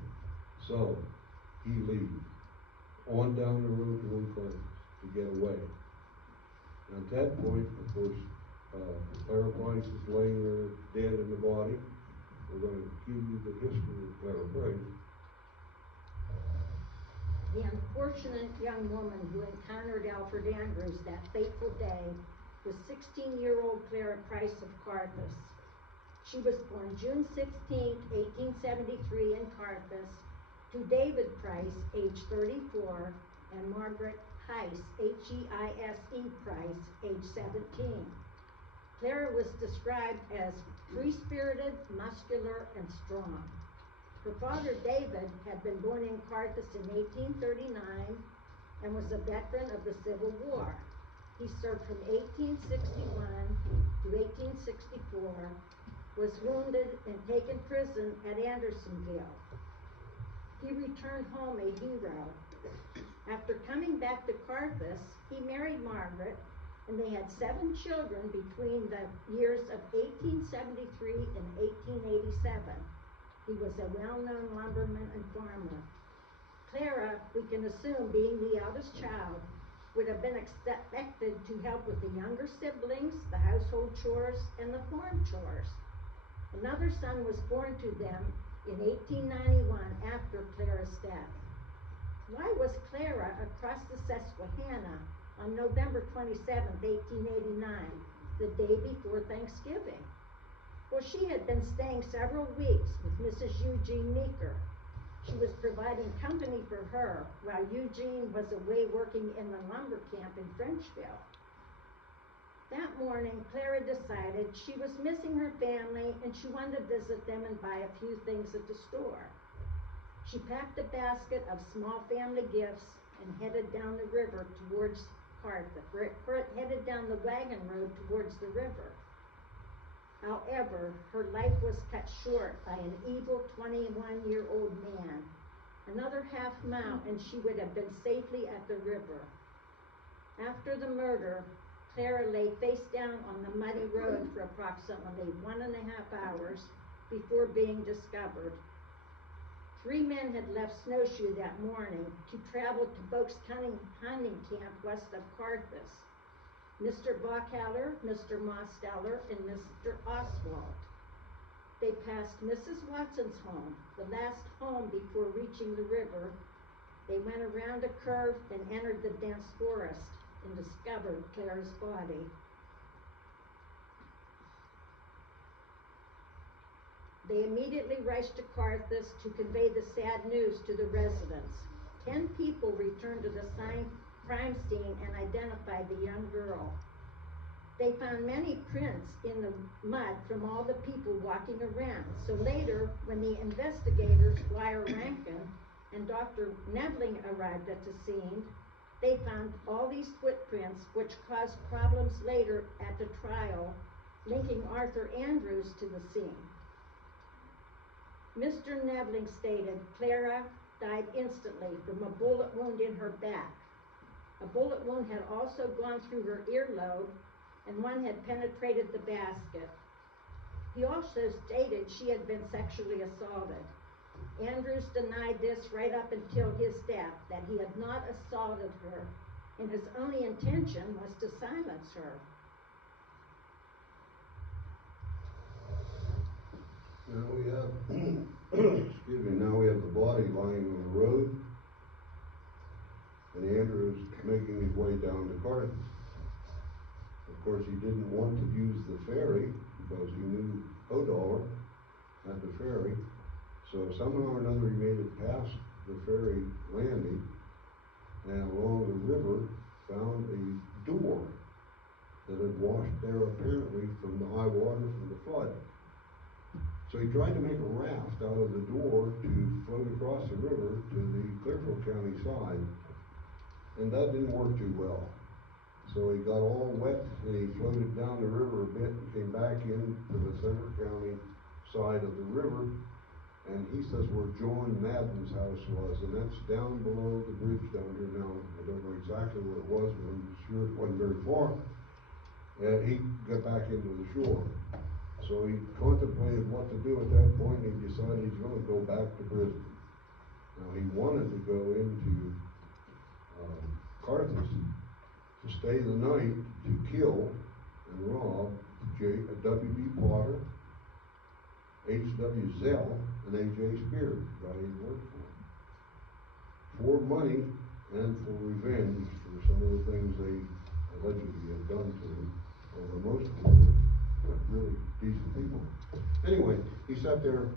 So he leaves on down the road toward Carthage to get away. And at that point, of course, Clara Price is laying there dead in the body. We're going to give you the history of Clara Price. The unfortunate young woman who encountered Alfred Andrews that fateful day was 16-year-old Clara Price of Carthage. She was born June 16, 1873 in Carthage to David Price, age 34, and Margaret Heise, Heise Price, age 17. Clara was described as free-spirited, muscular, and strong. Her father, David, had been born in Carthage in 1839 and was a veteran of the Civil War. He served from 1861 to 1864, was wounded and taken prison at Andersonville. He returned home a hero. After coming back to Carthage, he married Margaret, and they had 7 children between the years of 1873 and 1887. He was a well-known lumberman and farmer. Clara, we can assume, being the eldest child, would have been expected to help with the younger siblings, the household chores, and the farm chores. Another son was born to them in 1891 after Clara's death. Why was Clara across the Susquehanna on November 27, 1889, the day before Thanksgiving? Well, she had been staying several weeks with Mrs. Eugene Meeker. She was providing company for her while Eugene was away working in the lumber camp in Frenchville. That morning, Clara decided she was missing her family and she wanted to visit them and buy a few things at the store. She packed a basket of small family gifts and headed down the river towards Carthage, headed down the wagon road towards the river. However, her life was cut short by an evil 21-year-old man. Another half mile and she would have been safely at the river. After the murder, Clara lay face down on the muddy road for approximately 1.5 hours before being discovered. 3 men had left Snowshoe that morning to travel to Boakes hunting camp west of Carthage. Mr. Bachhaler, Mr. Mosteller, and Mr. Oswald. They passed Mrs. Watson's home, the last home before reaching the river. They went around a curve and entered the dense forest and discovered Clara's body. They immediately rushed to Carthage to convey the sad news to the residents. 10 people returned to the crime scene and identified the young girl. They found many prints in the mud from all the people walking around. So later, when the investigators, Squire Rankin and Dr. Nevling, arrived at the scene, they found all these footprints, which caused problems later at the trial, linking Arthur Andrews to the scene. Mr. Nevling stated Clara died instantly from a bullet wound in her back. A bullet wound had also gone through her earlobe, and one had penetrated the basket. He also stated she had been sexually assaulted. Andrews denied this right up until his death, that he had not assaulted her, and his only intention was to silence her. Now we have, now we have the body lying on the road, and Andrews making his way down to Carthage. Of course, he didn't want to use the ferry because he knew O'Dollar at the ferry. So somehow or another he made it past the ferry landing and along the river found a door that had washed there apparently from the high water from the flood. So he tried to make a raft out of the door to float across the river to the Clearfield County side, and that didn't work too well. So he got all wet and he floated down the river a bit and came back into the Center County side of the river, and he says where John Madden's house was, and that's down below the bridge down here now. I don't know exactly where it was, but I'm sure it wasn't very far. He got back into the shore. So he contemplated what to do at that point, and he decided he's going to go back to Brisbane. Now he wanted to go into Carthage to stay the night to kill and rob W.B. Potter, H.W. Zell, and A.J. Spear, the guy he worked for money and for revenge for some of the things they allegedly had done to him, although most of them were really decent people. Anyway, he sat there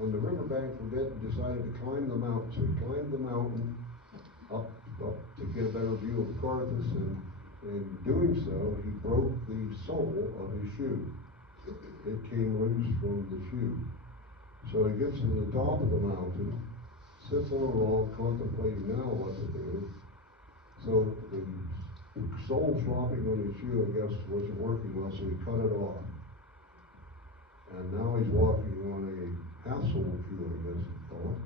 on the riverbank for a bit and decided to climb the mountain. So he climbed the mountain up to get a better view of Carthus, and in doing so, he broke the sole of his shoe. It came loose from the shoe. So he gets to the top of the mountain, sits on a log, contemplating now what to do. So the sole flopping on his shoe, I guess, wasn't working well, so he cut it off. And now he's walking on a half-sole shoe, I guess you call it.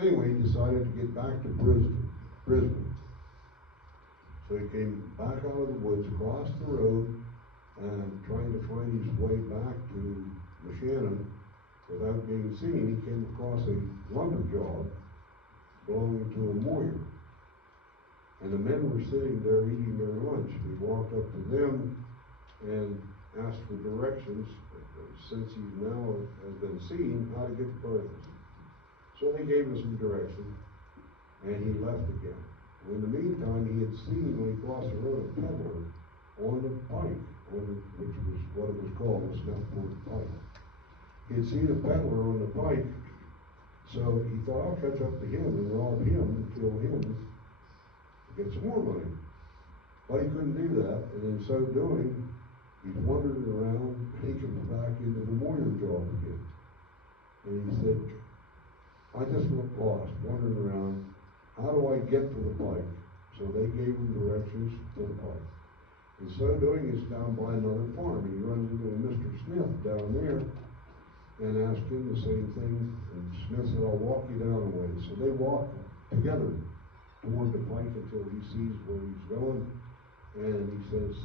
Anyway, he decided to get back to Brisbane. So he came back out of the woods, across the road, and trying to find his way back to Shannon without being seen, he came across a lumber job belonging to a moyer. And the men were sitting there eating their lunch. He walked up to them and asked for directions, since he now has been seen, how to get to Carthus. So they gave him some direction, and he left again. Well, in the meantime, he had seen, when he crossed the road, a peddler on the pike, which was what it was called, a snuff-board pike. He had seen a peddler on the pike, so he thought, I'll catch up to him and rob him and kill him to get some more money. But he couldn't do that, and in so doing, he wandered around, and he came back into the moyer job again. And he said, I just looked lost, wandering around. How do I get to the pike? So they gave him directions to the pike. In so doing, he's down by another farm, and he runs into a Mr. Smith down there and asked him the same thing. And Smith said, I'll walk you down a way. So they walk together toward the pike until he sees where he's going. And he says,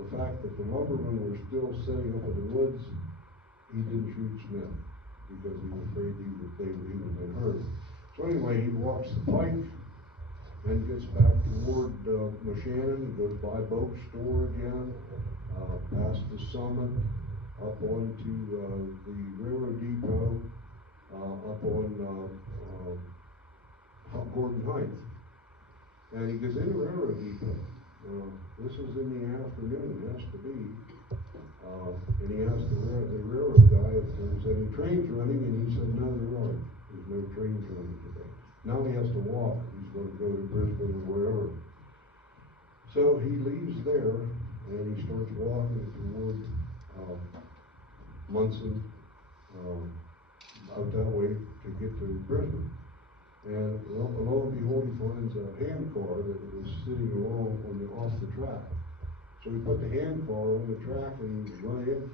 the fact that the lumbermen were still sitting up in the woods, he didn't shoot Smith because he was afraid he would have been hurt. So anyway, he walks the pike and gets back toward Shannon. He goes by Boat Store again, past the summit, up onto the railroad depot, up on Gordon Heights. And he goes into the railroad depot. This is in the afternoon, it has to be. And he asked the railroad guy if there was any trains running, and he said, no, there aren't. There's no trains running today. Now he has to walk. He's going to go to Brisbane or wherever. So he leaves there, and he starts walking toward Munson, out that way to get to Brisbane. And lo and behold, he finds a hand car that was sitting along off the track. So he put the hand car on the track and he run it,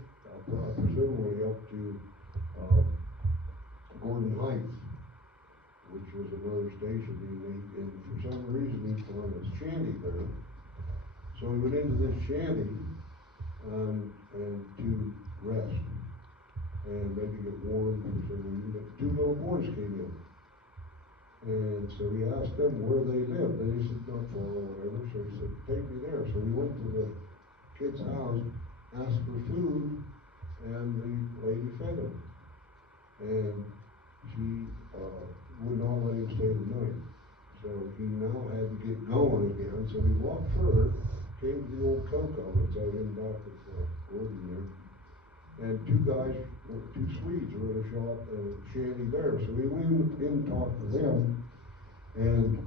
presumably up to Gordon Heights, which was another station. And for some reason he found a shanty there. So he went into this shanty and to rest and maybe get warm for some reason. But two little boys came in. And so he asked them where they lived. And he said, not far or whatever. So he said, take me there. So he went to the kid's house, asked for food, and the lady fed him. And she would not let him stay the night. So he now had to get going again. So he walked further, came to the old coke ovens out in back of Gordon there. And two Swedes were in a shanty there. So he went in and talked to them and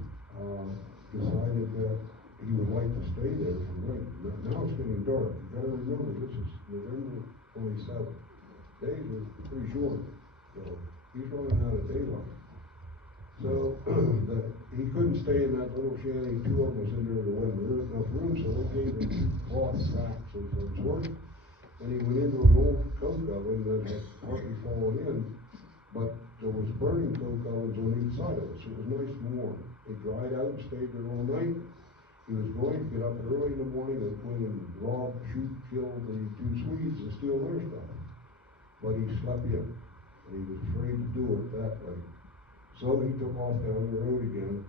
decided that he would like to stay there for the night. Now it's getting dark. You got to remember, this is November 27th. Days are pretty short. So he's running out of daylight. So he couldn't stay in that little shanty. Two of them was in there. There wasn't enough room, so they gave him two cloth racks of some sort. And he went into an old coke oven that had partly fallen in, but there was burning coke ovens on each side of it, so it was nice and warm. He dried out and stayed there all night. He was going to get up early in the morning and go in and rob, shoot, kill the two Swedes and steal their stuff. But he slept in, and he was afraid to do it that way. So he took off down the road again,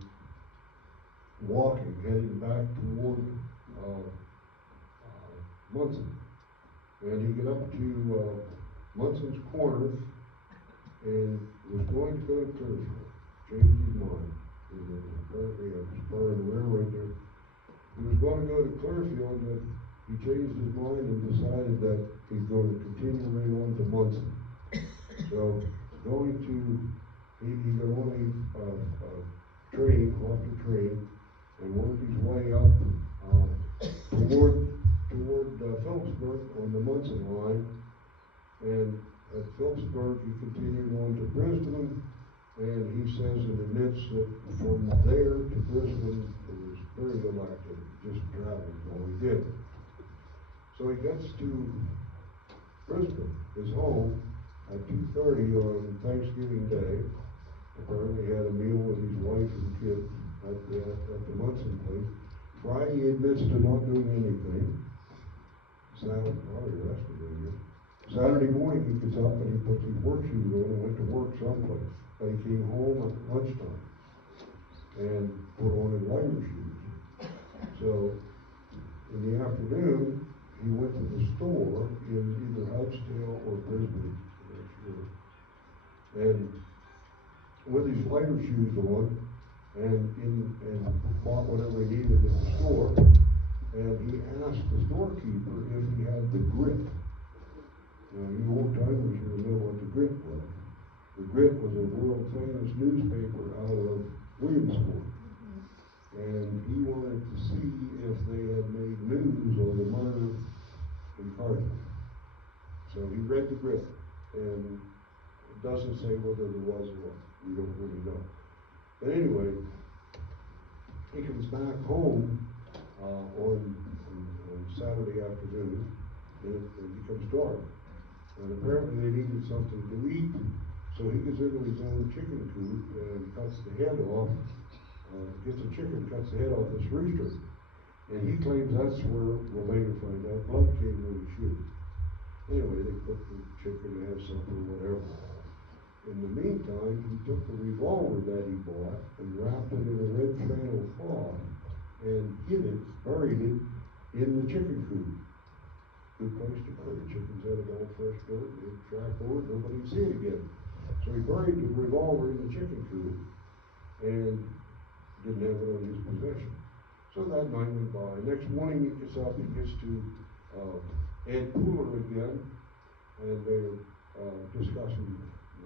walking, heading back toward Munson. And he got up to Munson's Corner and was going to go to Clearfield. Changed his mind. He was apparently a spur in the railroad there. He was going to go to Clearfield, but he changed his mind and decided that he's going to continue right on to Munson. So he got on a train, off the train, and worked his way up toward Phillipsburg on the Munson line. And at Phillipsburg, he continued on to Brisbane, and he says and admits that from there to Brisbane, there was very little activity, just traveling all he did. So he gets to Brisbane, his home, at 2:30 on Thanksgiving Day. Apparently he had a meal with his wife and kids at the Munson place. Friday he admits to not doing anything. Saturday, probably rested, I guess. Saturday morning he gets up and he puts his work shoes on and went to work someplace. But he came home at lunchtime and put on his lighter shoes. So in the afternoon he went to the store in either Hudson or Brisbane, I'm not sure, and with his lighter shoes on, and bought whatever he needed at the store, and he asked the storekeeper if he had the Grit. Now, you old timers here know what the Grit was. The Grit was a world famous newspaper out of Williamsport, and he wanted to see if they had made news on the murder in Carthage. So he read the Grit, and it doesn't say whether there was or wasn't. We don't really know. But anyway, he comes back home on Saturday afternoon, and it becomes dark. And apparently they needed something to eat, so he gets into his own chicken coop and cuts the head off, gets a chicken, cuts the head off this rooster. And he claims that's where we'll later find out blood came when he shoot. Anyway, they cooked the chicken, they had supper, whatever. In the meantime, he took the revolver that he bought and wrapped it in a red flannel cloth and hid it, buried it in the chicken coop. Good place to bury chickens out of all fresh dirt. They'd track over it, nobody'd see it again. So he buried the revolver in the chicken coop and didn't have it on his possession. So that night went by. Next morning he gets up, he gets to Ed Pooler again, and they're discussing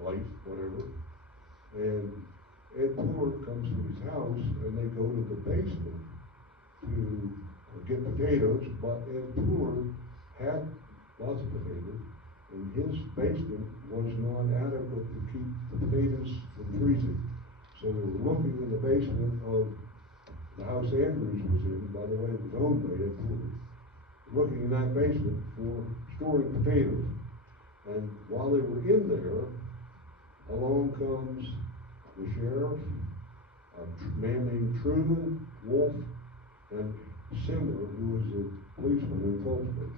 life, whatever. And Ed Pooler comes to his house, and they go to the basement to get potatoes, but Ed Pooler had lots of potatoes, and his basement was not adequate to keep the potatoes from freezing. So they were looking in the basement of the house Andrews was in, by the way, it was owned by Ed Pooler, looking in that basement for storing potatoes. And while they were in there, along comes the sheriff, a man named Truman, Wolf, and Simler, who was a policeman in Phillipsburg.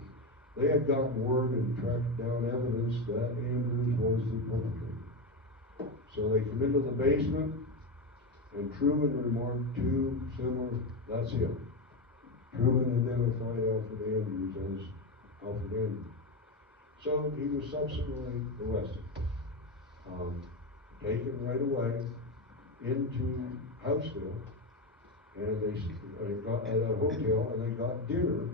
They had gotten word and tracked down evidence that Andrews was the perpetrator. So they come into the basement, and Truman remarked to Simler, "That's him." Truman identified Alfred Andrews as Alfred Andrews. So he was subsequently arrested, taken right away into Houtzdale, and they got at a hotel, and they got dinner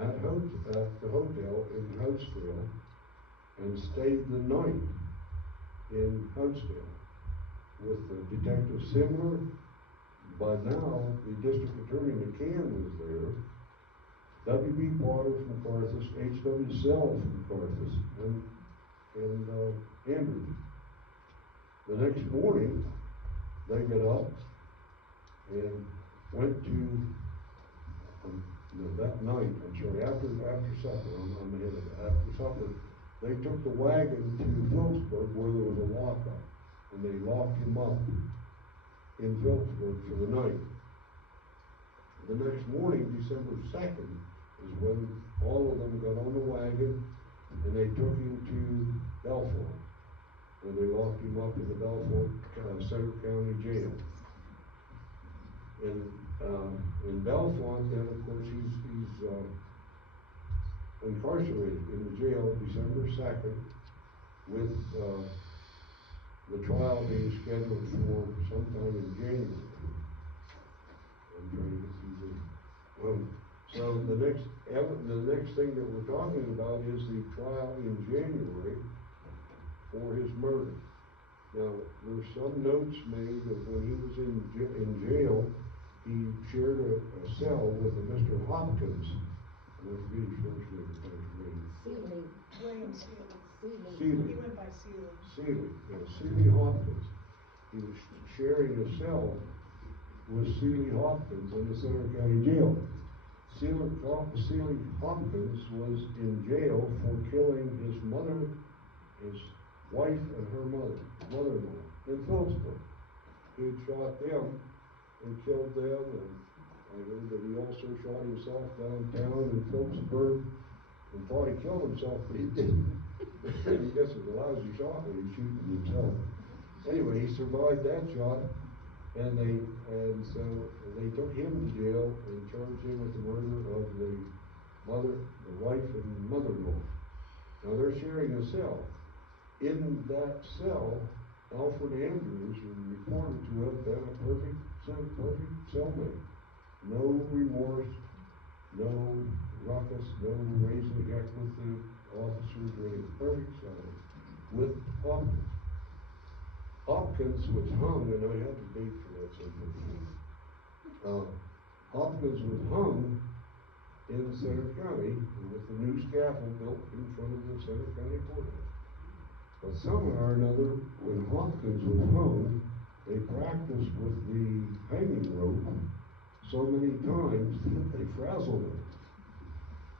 at the hotel in Houtzdale, and stayed the night in Houtzdale with Detective Simler. By now, the district attorney McCann was there, W.B. Potter from Carthage, H.W. Sell from Carthage, and Andrews. The next morning, they get up and went to, that night, after supper, I'm ahead of it, after supper, they took the wagon to Phillipsburg where there was a lockup, and they locked him up in Phillipsburg for the night. The next morning, December 2nd, is when all of them got on the wagon and they took him to Belfort, where they locked him up in the Belfort Center County Jail. In Belfort, then of course he's incarcerated in the jail December 2nd, with the trial being scheduled for sometime in January. I'm trying to get through this. So the next thing that we're talking about is the trial in January for his murder. Now, there's some notes made that when he was in jail, he shared a cell with a Mr. Hopkins. I forget his first name. Seeley. William Seeley. Seeley. He went by Seeley. Seeley Hopkins. He was sharing a cell with Seeley Hopkins in the Center County Jail. Seeley Hopkins was in jail for killing his mother, his wife, and her mother-in-law, in Phillipsburg. He had shot them and killed them, and I heard that he also shot himself downtown in Phillipsburg and thought he killed himself, but he didn't. I guess it was a lousy shot when he was shooting himself. Anyway, he survived that shot, and so they took him to jail and charged him with the murder of the wife and mother-in-law. Now they're sharing a cell. In that cell, Alfred Andrews was reported to have been a perfect cellmate. No remorse, no ruckus, no raising heck with the officers or anything. Perfect cellmate with Hopkins. Hopkins was hung, and I have the date for that someplace. Hopkins was hung in Center County with a new scaffold built in front of the Center County Courthouse. But somehow or another, when Hopkins was hung, they practiced with the hanging rope so many times that they frazzled him.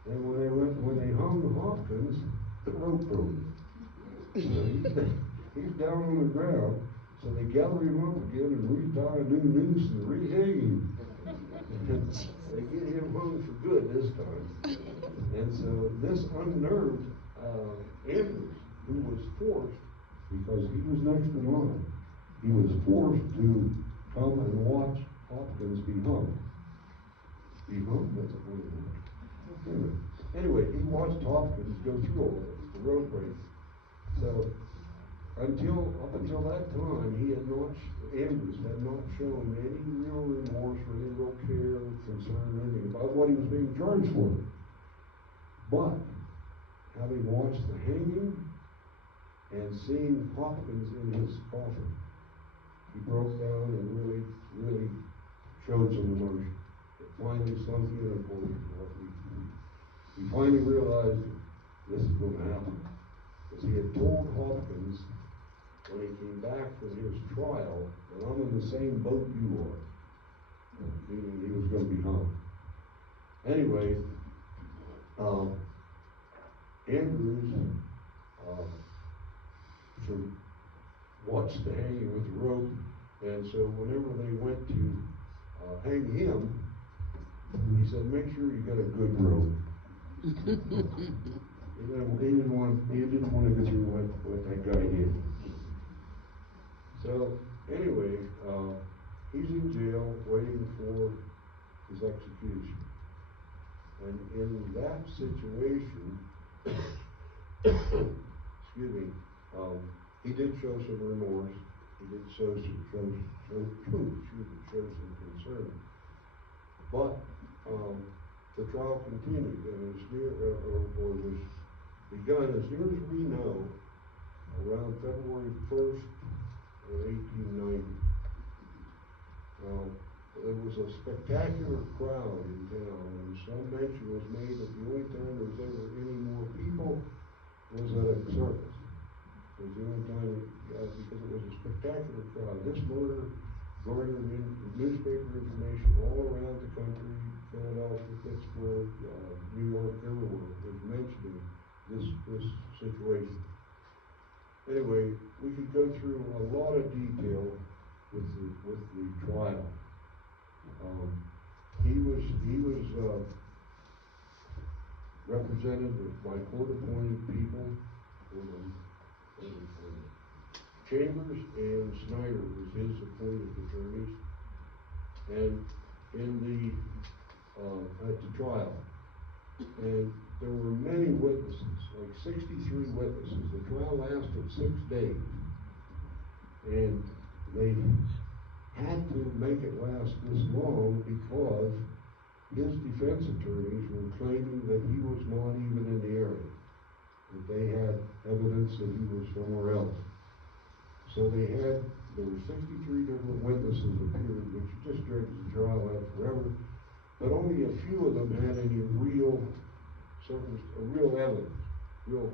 And when they hung Hopkins, the rope broke. So he's down on the ground. So they gather him up again and retie a new noose and rehang him. And they get him hung for good this time. And so this unnerved Andrews, who was forced, because he was next in line, he was forced to come and watch Hopkins be hung. Be hung? That's a funny word. Anyway, he watched Hopkins go through all this, the rope break. So up until that time, Andrews had not shown any real remorse or any real care or concern or anything about what he was being charged for. But having watched the hanging and seeing Hopkins in his coffin, he broke down and really, really showed some emotion. It finally sunk in, of course, he finally realized this is going to happen. Because he had told Hopkins when he came back from his trial that I'm in the same boat you are, meaning he was going to be hung. Anyway, Andrews watched the hanging with the rope, and so whenever they went to hang him, he said, make sure you got a good rope. He didn't want to go through what that guy did. So anyway, he's in jail waiting for his execution. And in that situation, excuse me, he did show some remorse. He did show some concern. But the trial continued, and was begun, as near as we know, around February 1st of 1890. There was a spectacular crowd in town, and some mention was made that the only time there was ever any more people was at a circus. It was the only time, because it was a spectacular crowd. This murder garnered newspaper information all around the country, Philadelphia, Pittsburgh, New York, everywhere was mentioning this situation. Anyway, we could go through a lot of detail with the trial. He was represented by court-appointed people. Chambers and Snyder was his appointed attorneys, and at the trial, and there were many witnesses, like 63 witnesses. The trial lasted 6 days, and they had to make it last this long because his defense attorneys were claiming that he was not even in the area, that they had evidence that he was somewhere else. So there were 63 different witnesses appeared, which just drags the trial out forever, but only a few of them had any real evidence, real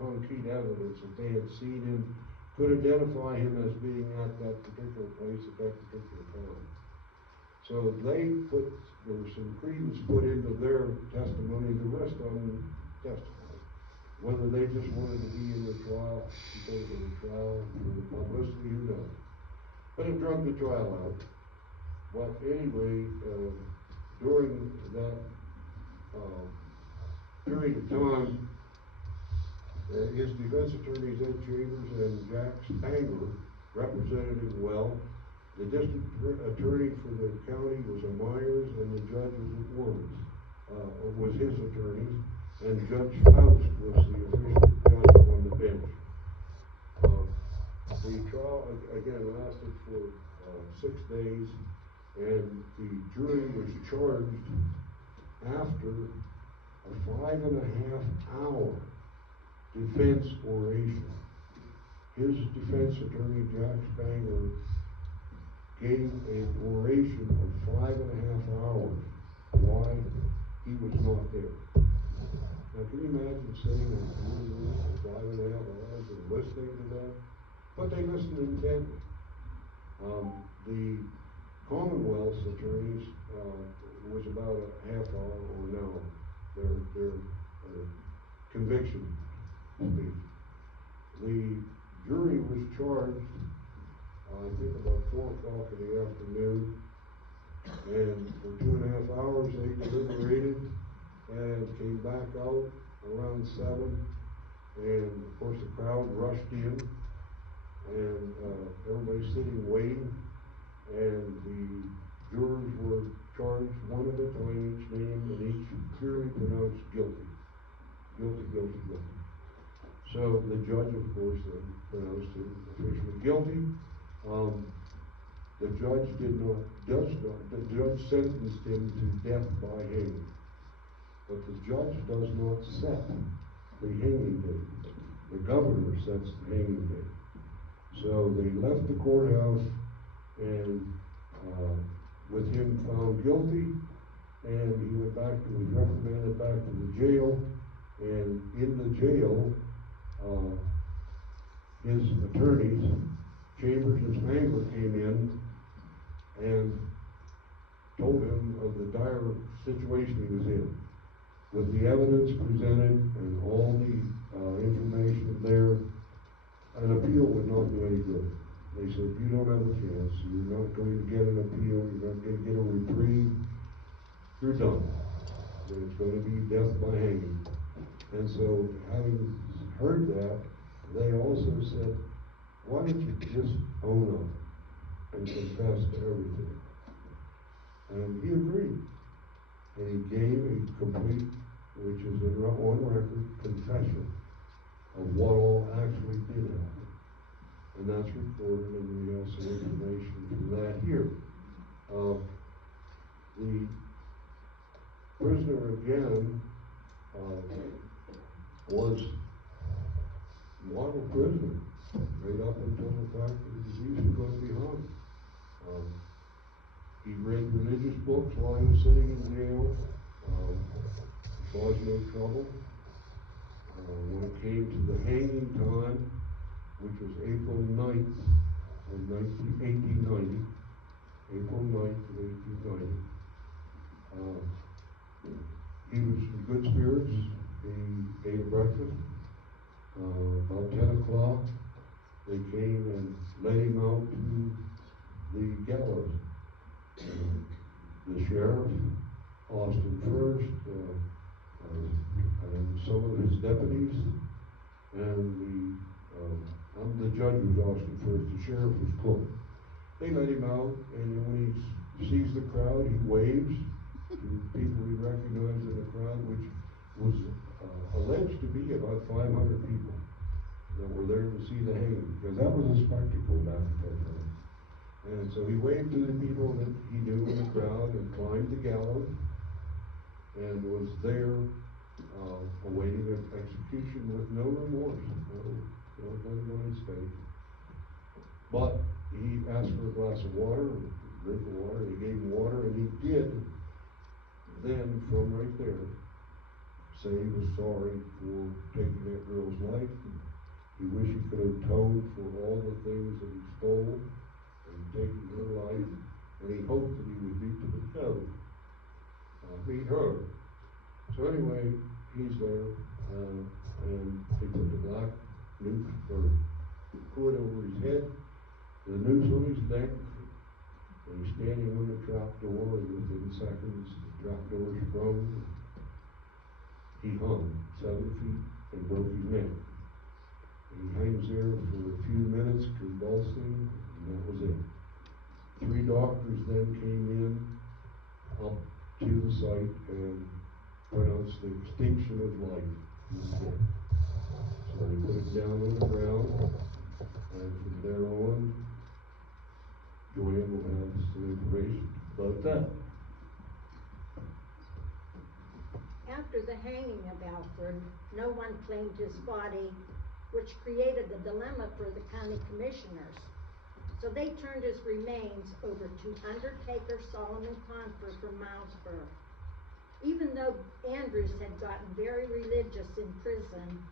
concrete evidence that they had seen him, could identify him as being at that particular place at that particular time. So there was some credence put into their testimony. The rest of them testified. Whether they just wanted to be in the trial because of the trial for publicity, who knows? But it drug the trial out. But anyway, during that period of time, his defense attorneys, Ed Chambers and Jack Spangler, represented him well. The district attorney for the county was a Myers, and the judge was his attorney, and Judge Faust was the official judge on the bench. The trial, again, lasted for 6 days, and the jury was charged after a 5.5-hour defense oration. His defense attorney, Jack Spangler, gave an oration of 5.5 hours why he was not there. Now, can you imagine sitting in a jury room for 5.5 hours and listening to that? But they listened intently. The Commonwealth's attorneys was about a half hour or an hour. Their conviction speech. The jury was charged, I think about 4 o'clock in the afternoon, and for 2.5 hours they deliberated and came back out around 7, and of course the crowd rushed in, and everybody's sitting waiting, and the jurors were charged one at a time, each name, and each clearly pronounced guilty. Guilty, guilty, guilty. So the judge, of course, then pronounced him officially guilty. The judge sentenced him to death by hanging. But the judge does not set the hanging date. The governor sets the hanging date. So they left the courthouse and with him found guilty, and he was reprimanded back to the jail, and in the jail, his attorneys, Chambers and Spangler, came in and told him of the dire situation he was in. With the evidence presented and all the information there, an appeal would not do any good. They said, you don't have a chance, you're not going to get an appeal, you're not going to get a reprieve, you're done. It's going to be death by hanging. And so, having heard that, they also said, why don't you just own up and confess to everything? And he agreed. And he gave a complete, which is on record, confession of what all actually did happen. And that's recorded, and we have some information from that here. The prisoner, again, was model prisoner, right up until the fact that he was going to be hung. He read religious books while he was sitting in jail. Caused no trouble. When it came to the hanging time, which was April 9th of 1890, April 9th of 1890, he was in good spirits. He ate a breakfast. About 10 o'clock, they came and led him out to the gallows. The sheriff, Austin First, and some of his deputies, and the judge was Austin First, the sheriff was Cook. They let him out, and then when he sees the crowd, he waves to people he recognized in the crowd, which was alleged to be about 500 people that were there to see the hanging, because that was a spectacle back at that time. And so he waved to the people that he knew in the crowd and climbed the gallows, and was there awaiting execution with no remorse, no, it wasn't on his face. But he asked for a glass of water, a drink of water. They gave him water, and he did then, from right there, say he was sorry for taking that girl's life. He wished he could atone for all the things that he stole and taking her life, and he hoped that he would be put to meet her. So anyway, he's there, and they put the black noose or hood over his head, the noose on his neck, and he's standing on the trap door, and within seconds the trap door sprung. He hung 7 feet and broke his neck. He hangs there for a few minutes, convulsing, and that was it. 3 doctors then came in up to the site and pronounced the extinction of life. He was dead. So they put him down on the ground, and from there on, Joanne will have some information about that. After the hanging of Alfred, no one claimed his body, which created the dilemma for the county commissioners. So they turned his remains over to Undertaker Solomon Confer from Milesburg. Even though Andrews had gotten very religious in prison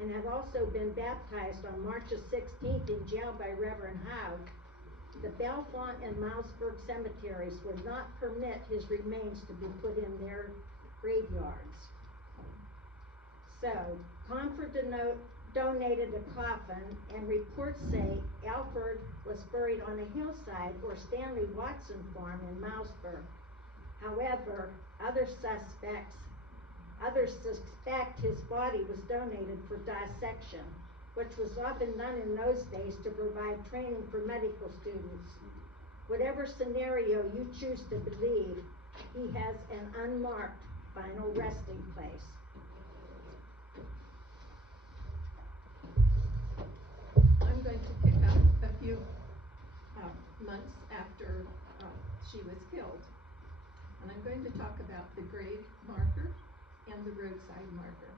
and had also been baptized on March 16th in jail by Reverend Howe, the Bellefonte and Milesburg cemeteries would not permit his remains to be put in their graveyards. So, Confer donated a coffin, and reports say Alfred was buried on a hillside or Stanley Watson farm in Milesburg. However, others suspect his body was donated for dissection, which was often done in those days to provide training for medical students. Whatever scenario you choose to believe, he has an unmarked final resting place. I'm going to pick up a few months after she was killed. And I'm going to talk about the grave marker and the roadside marker.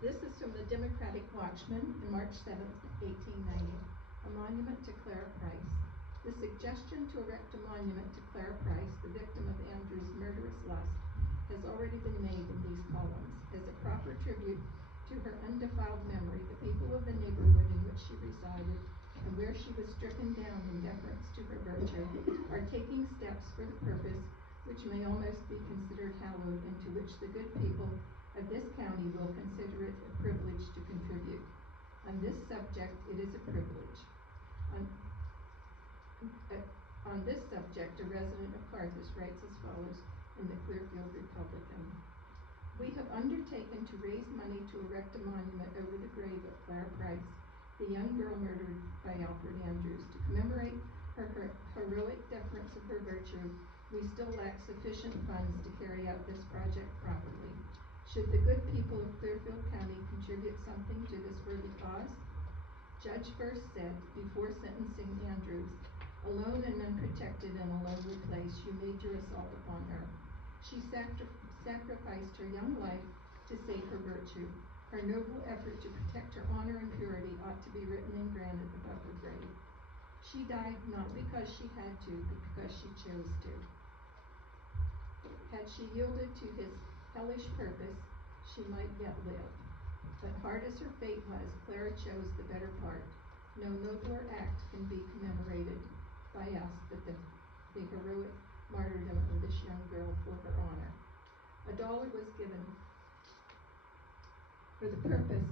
This is from the Democratic Watchman on March 7, 1890, a monument to Clara Price. The suggestion to erect a monument to Clara Price, the victim of Andrew's murderous lust, has already been made in these columns. As a proper tribute to her undefiled memory, the people of the neighborhood in which she resided and where she was stricken down in deference to her virtue are taking steps for the purpose which may almost be considered hallowed, and to which the good people of this county will consider it a privilege to contribute. On this subject, it is a privilege. On, on this subject, a resident of Carthus writes as follows in the Clearfield Republican. We have undertaken to raise money to erect a monument over the grave of Clara Price, the young girl murdered by Alfred Andrews. To commemorate her heroic deference of her virtue, we still lack sufficient funds to carry out this project properly. Should the good people of Clearfield County contribute something to this worthy cause? Judge First said, before sentencing Andrews, alone and unprotected in a lonely place, you made your assault upon her. She sacrificed her young life to save her virtue. Her noble effort to protect her honor and purity ought to be written in granite above her grave. She died not because she had to, but because she chose to. Had she yielded to his hellish purpose, she might yet live. But hard as her fate was, Clara chose the better part. No nobler act can be commemorated by us but the heroic martyrdom of this young girl for her honor. $1 was given for the purpose,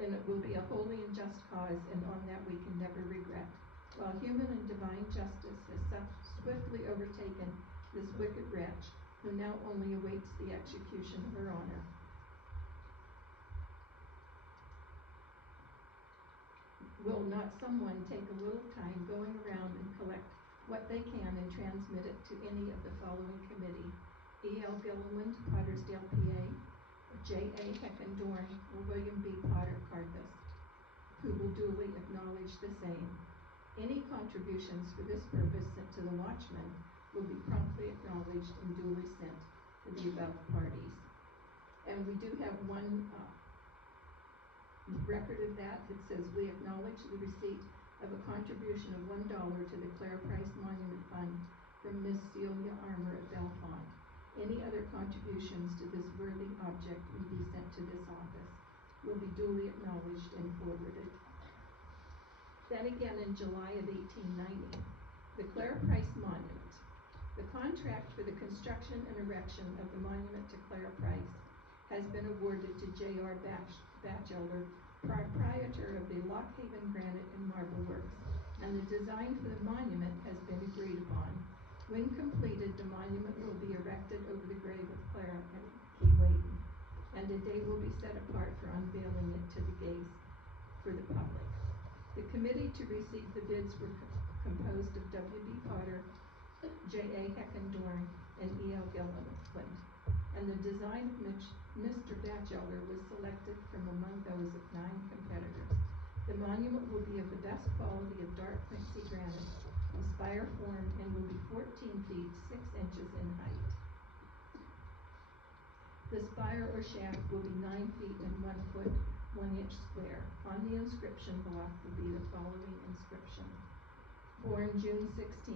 and it will be a holy and just cause, and on that we can never regret. While human and divine justice has swiftly overtaken this wicked wretch, who now only awaits the execution of her honor. Will not someone take a little time going around and collect what they can and transmit it to any of the following committee: E.L. Gilliland, Pottersdale, PA, J.A. Heckendorn, or William B. Potter, Carthus, who will duly acknowledge the same. Any contributions for this purpose sent to the Watchman will be promptly acknowledged and duly sent to the above parties. And we do have one record of that. It says, we acknowledge the receipt of a contribution of $1 to the Clara Price Monument Fund from Miss Celia Armour of Bellefonte. Any other contributions to this worthy object will be sent to this office, will be duly acknowledged and forwarded. Then again in July of 1890, the Clara Price Monument. The contract for the construction and erection of the monument to Clara Price has been awarded to J.R. Batchelder, proprietor of the Lock Haven Granite and Marble Works, and the design for the monument has been agreed upon. When completed, the monument will be erected over the grave of Clara at Keewaydin, and a day will be set apart for unveiling it to the gaze for the public. The committee to receive the bids were composed of W.B. Potter, J.A. Heckendorn, and E.L. Gilliland, and the design of Mr. Batchelder was selected from among those of 9 competitors. The monument will be of the best quality of dark quincy granite, of spire form, and will be 14 feet 6 inches in height. The spire or shaft will be 9 feet and 1 foot 1 inch square. On the inscription block will be the following inscription: born June 16,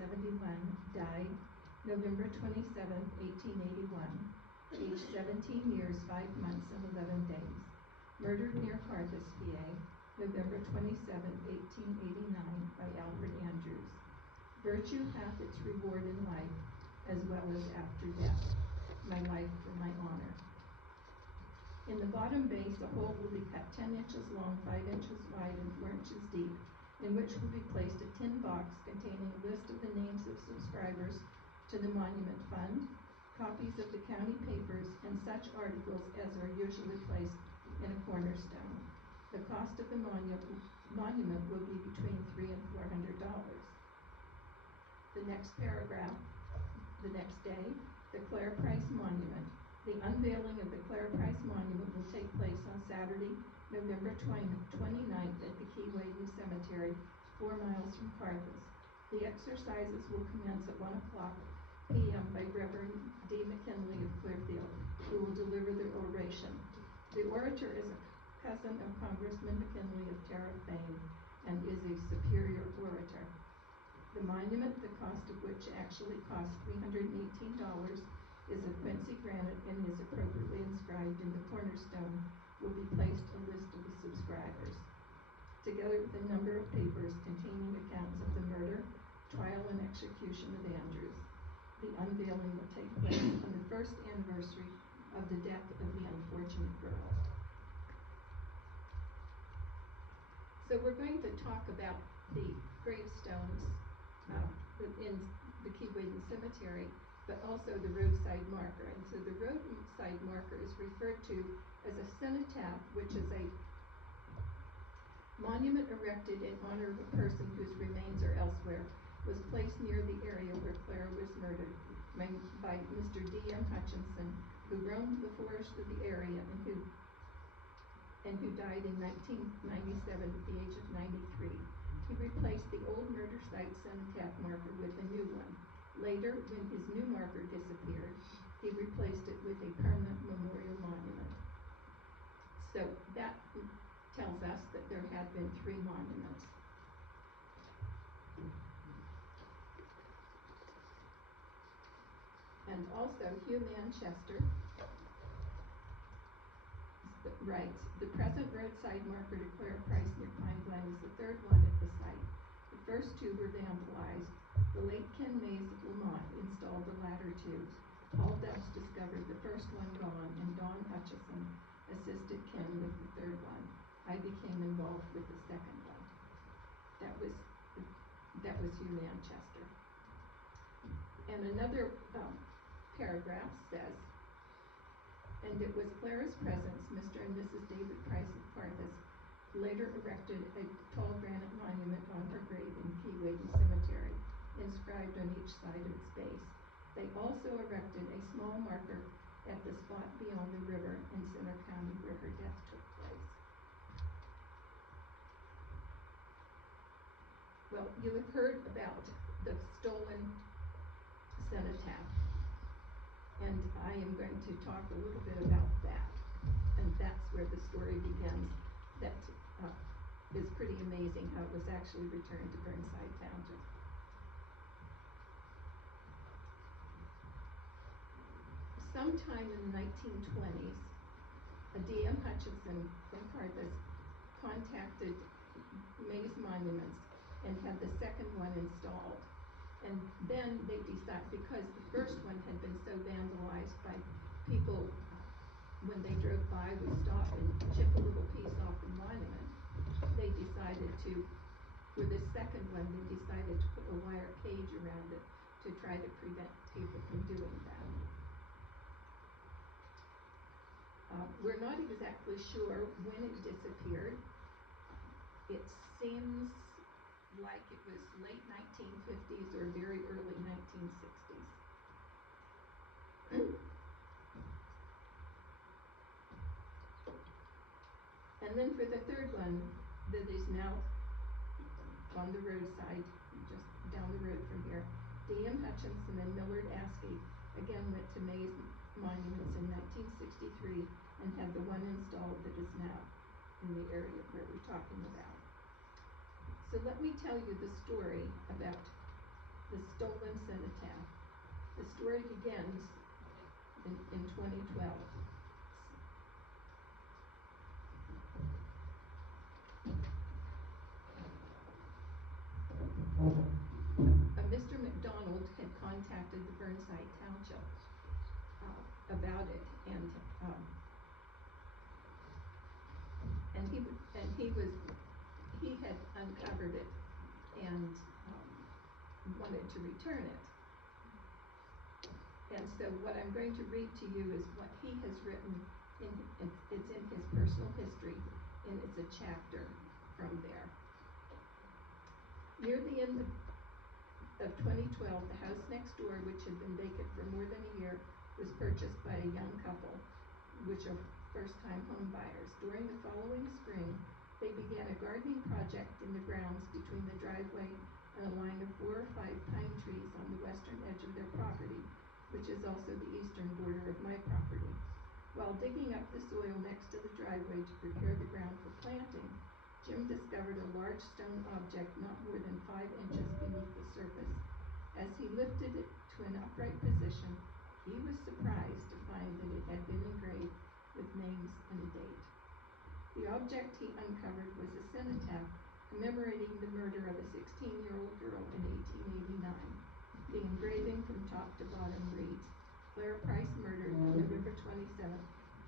1871, died November 27, 1881, aged 17 years, 5 months, and 11 days. Murdered near Carthage, PA, November 27, 1889, by Alfred Andrews. Virtue hath its reward in life, as well as after death. My life for my honor. In the bottom base, a hole will be cut 10 inches long, 5 inches wide, and 4 inches deep, in which will be placed a tin box containing a list of the names of subscribers to the Monument Fund, copies of the county papers, and such articles as are usually placed in a cornerstone. The cost of the monument will be between $300 and $400. The next paragraph, the next day, the Clara Price Monument. The unveiling of the Clara Price Monument will take place on Saturday, November 29th at the Keewaydin Cemetery, 4 miles from Carthage. The exercises will commence at 1 o'clock p.m. by Reverend D. McKinley of Clearfield, who will deliver the oration. The orator is a cousin of Congressman McKinley of Tara fame and is a superior orator. The monument, the cost of which actually cost $318, is of quincy granite and is appropriately inscribed in the cornerstone will be placed a list of the subscribers, together with a number of papers containing accounts of the murder, trial, and execution of Andrews. The unveiling will take place on the first anniversary of the death of the unfortunate girl. So we're going to talk about the gravestones in the Keewaydin Cemetery, but also the roadside marker. And so the roadside marker is referred to as a cenotaph, which is a monument erected in honor of a person whose remains are elsewhere, was placed near the area where Clara was murdered by Mr. D.M. Hutchinson, who roamed the forest of the area and who died in 1997 at the age of 93. He replaced the old murder site cenotaph marker with a new one. Later, when his new marker disappeared, he replaced it with a permanent memorial monument. So that tells us that there had been 3 monuments. And also, Hugh Manchester writes, the present roadside marker to Clara Price near Pine Glen is the 3rd one at the site. The first 2 were vandalized. The late Ken Mays of Lamont installed the latter 2. Paul Dubs discovered the first one gone, and Don Hutchison assisted Ken with the 3rd one. I became involved with the 2nd one. That was Hugh Manchester. And another paragraph says, and it was Clara's presence, Mr. and Mrs. David Price of Carthage later erected a tall granite monument on her grave in Keewaydin Cemetery, inscribed on each side of its base. They also erected a small marker at the spot beyond the river in Center County where her death took place. Well, you have heard about the stolen cenotaph. And I am going to talk a little bit about that. And that's where the story begins. That is pretty amazing how it was actually returned to Burnside Township. Sometime in the 1920s, a D.M. Hutchinson from Carthage contacted Mays Monuments and had the second one installed. And then they decided, because the first one had been so vandalized by people, when they drove by, would stop and chip a little piece off the monument, they decided to, for this second one, they decided to put a wire cage around it to try to prevent people from doing that. We're not exactly sure when it disappeared. It seems like it was late 1950s or very early 1960s. And then for the third one that is now on the roadside, just down the road from here, D.M. Hutchinson and Millard Askey again went to Mays Monuments in 1963 and had the one installed that is now in the area where we're talking about. So let me tell you the story about the stolen cenotaph. The story begins in 2012. Mr. McDonald had contacted the Burnside Township about it, and he had uncovered it and wanted to return it. And so what I'm going to read to you is what he has written. It's in his personal history, and it's a chapter from there. Near the end of 2012, the house next door, which had been vacant for more than a year, was purchased by a young couple, which are first-time home buyers. During the following spring, they began a gardening project in the grounds between the driveway and a line of 4 or 5 pine trees on the western edge of their property, which is also the eastern border of my property. While digging up the soil next to the driveway to prepare the ground for planting, Jim discovered a large stone object not more than 5 inches beneath the surface. As he lifted it to an upright position, he was surprised to find that it had been engraved with names and a date. The object he uncovered was a cenotaph commemorating the murder of a 16-year-old girl in 1889. The engraving from top to bottom reads, Clara Price murdered November 27,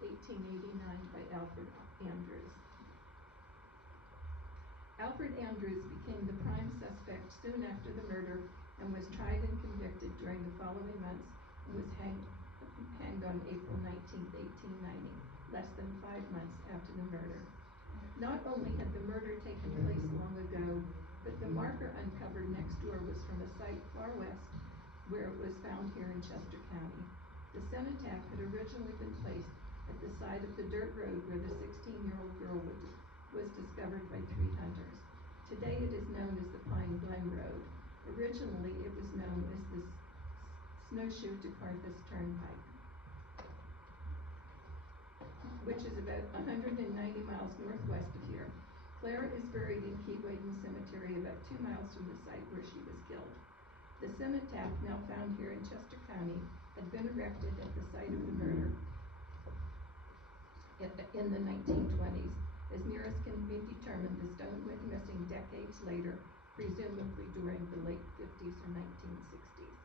1889 by Alfred Andrews. Alfred Andrews became the prime suspect soon after the murder and was tried and convicted during the following months and was hanged on April 19, 1890, less than 5 months after the murder. Not only had the murder taken place long ago, but the marker uncovered next door was from a site far west where it was found here in Chester County. The cenotaph had originally been placed at the side of the dirt road where the 16-year-old girl was discovered by 3 hunters. Today it is known as the Pine Glen Road. Originally it was known as the Snowshoe to Carthage Turnpike, which is about 190 miles northwest of here. Clara is buried in Keewaydon Cemetery about 2 miles from the site where she was killed. The cenotaph, now found here in Chester County, had been erected at the site of the murder in the 1920s. As near as can be determined, the stone went missing decades later, presumably during the late 50s or 1960s.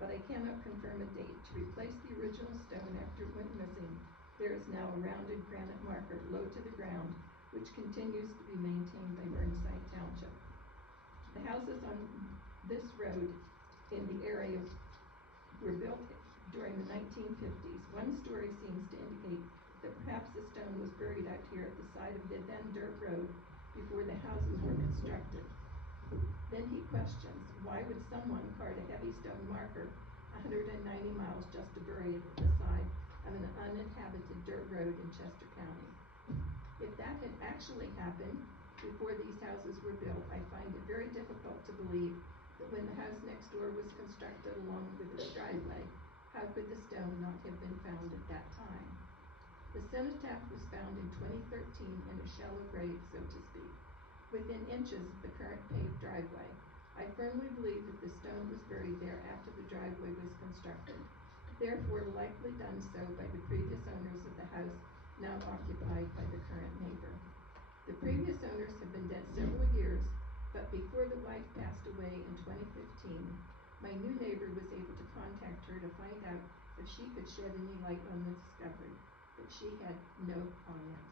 But I cannot confirm a date. To replace the original stone after it went missing, there is now a rounded granite marker low to the ground, which continues to be maintained by Burnside Township. The houses on this road in the area were built during the 1950s. One story seems to indicate that perhaps the stone was buried out here at the side of the then dirt road before the houses were constructed. Then he questions, why would someone cart a heavy stone marker 190 miles just to bury it at the side of an uninhabited dirt road in Chester County? If that had actually happened before these houses were built, I find it very difficult to believe that when the house next door was constructed along with its driveway, how could the stone not have been found at that time? The cenotaph was found in 2013 in a shallow grave, so to speak, within inches of the current paved driveway. I firmly believe that the stone was buried there after the driveway was constructed, therefore likely done so by the previous owners of the house now occupied by the current neighbor. The previous owners have been dead several years, but before the wife passed away in 2015, my new neighbor was able to contact her to find out if she could shed any light on the discovery, but she had no comment.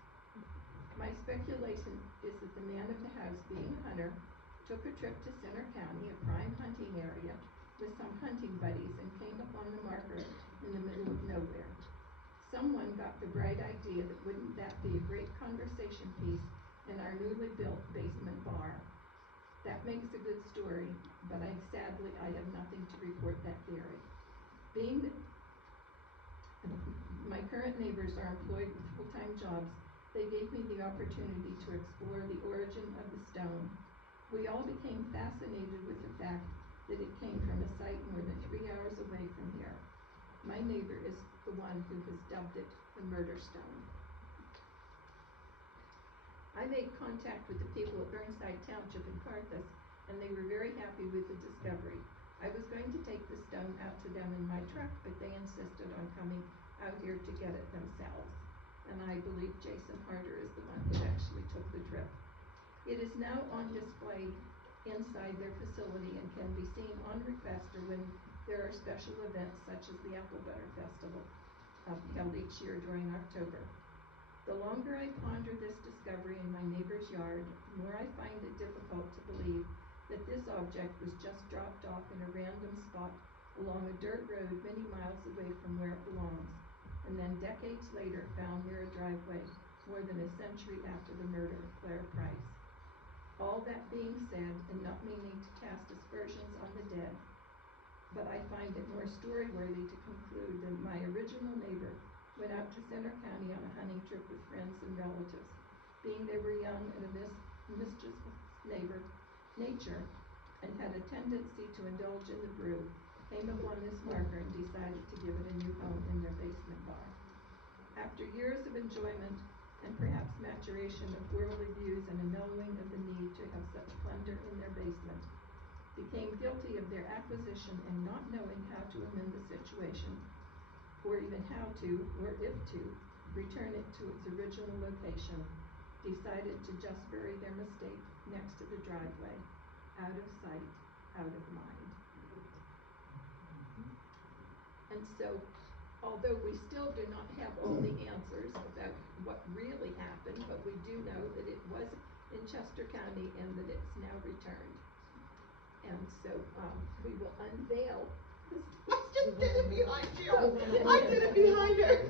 My speculation is that the man of the house, being a hunter, took a trip to Center County, a prime hunting area, with some hunting buddies and came upon the marker in the middle of nowhere. Someone got the bright idea that wouldn't that be a great conversation piece in our newly built basement bar. That makes a good story, but sadly I have nothing to report that theory. Being that my current neighbors are employed with full-time jobs, they gave me the opportunity to explore the origin of the stone. We all became fascinated with the fact that it came from a site more than 3 hours away from here. My neighbor is the one who has dubbed it the murder stone. I made contact with the people at Burnside Township in Carthus, and they were very happy with the discovery. I was going to take the stone out to them in my truck, but they insisted on coming out here to get it themselves. And I believe Jason Harder is the one who actually took the trip. It is now on display inside their facility and can be seen on request or when there are special events such as the Apple Butter Festival held each year during October. The longer I ponder this discovery in my neighbor's yard, the more I find it difficult to believe that this object was just dropped off in a random spot along a dirt road many miles away from where it belongs, and then decades later found near a driveway more than a century after the murder of Clara Price. All that being said, and not meaning to cast aspersions on the dead, but I find it more story-worthy to conclude that my original neighbor went out to Center County on a hunting trip with friends and relatives. Being they were young and a mischievous nature and had a tendency to indulge in the brew, came upon this marker and decided to give it a new home in their basement bar. After years of enjoyment and perhaps maturation of worldly views and a mellowing of the need to have such plunder in their basement, became guilty of their acquisition and not knowing how to amend the situation, or even how to, or if to, return it to its original location, decided to just bury their mistake next to the driveway, out of sight, out of mind. And so, although we still do not have all the answers about what really happened, but we do know that it was in Chester County and that it's now returned. And so we will unveil this. I just did it behind you. I did it behind her.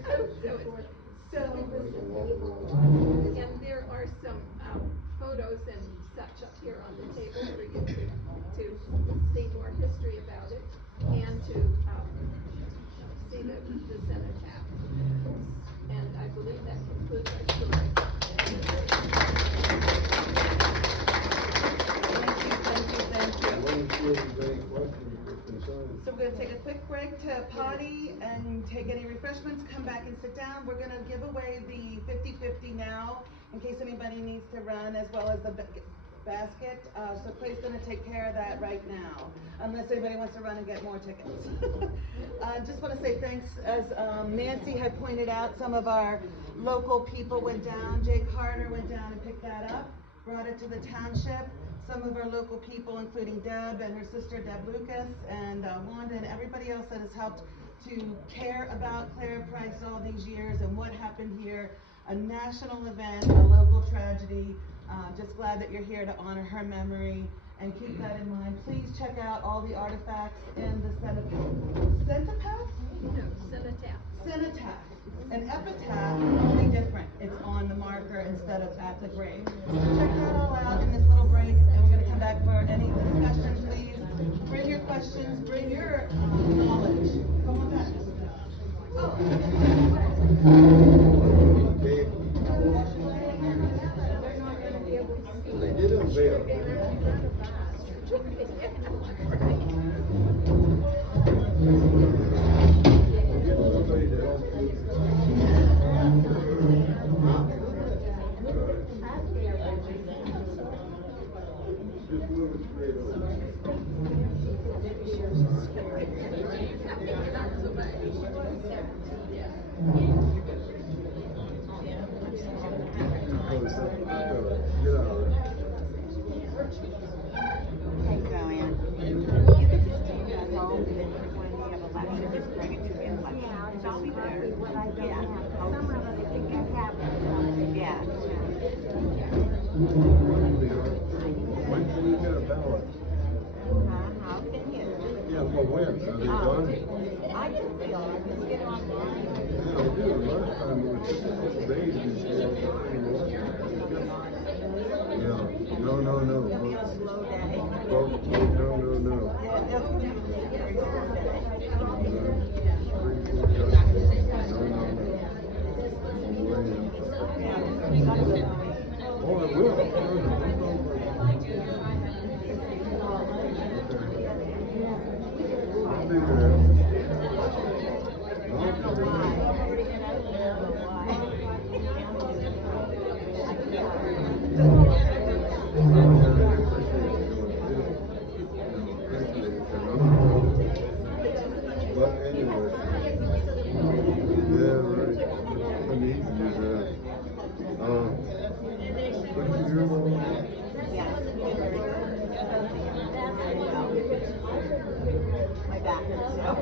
And there are some photos and such up here on the table for you to see more history about it and to see the cenotaph. And I believe that concludes our story. Thank you. Let me see if there's any questions or concerns. So we're going to take a quick break to potty and take any refreshments, come back and sit down. We're going to give away the 50-50 now in case anybody needs to run, as well as the basket. So Clay's going to take care of that right now, unless anybody wants to run and get more tickets. Just want to say thanks. As Nancy had pointed out, some of our local people went down. Jay Carter went down and picked that up, brought it to the township. Some of our local people, including Deb and her sister Deb Lucas, and Wanda, and everybody else that has helped to care about Clara Price all these years and what happened here. A national event, a local tragedy. Just glad that you're here to honor her memory and keep that in mind. Please check out all the artifacts in the cenotaph? No, cenotaph. Cenotaph. An epitaph, only different. It's on the marker instead of at the grave. So check that all out in this little break, and we're going to come back for any discussion. Please bring your questions, bring your knowledge. Come on back. Dave, They're not going to be able to see they it. did unveil. None of us. just move it straight over. Get out of there. Hey, Joanne. You could just take that home and then when you have a lecture, just bring it to me at lunch. Yeah, Because I'll be just there. copy what I don't Yeah. have. Some of it you can have it. Yeah. When can you get a ballot? I'll send you. Yeah, well, when? Are they done? I can feel it. Just get online. Yeah, I do. Last time it was just a couple days before the freaking election. Yeah. No. It'll be a slow day. Vote, no. Yeah, it'll be a very slow day. Supreme Court justice. No. Yeah, you got to do it. Oh, I will. I'll be there. But anyway, yeah, right. I need to do that. But you're Yeah. My back hurts now.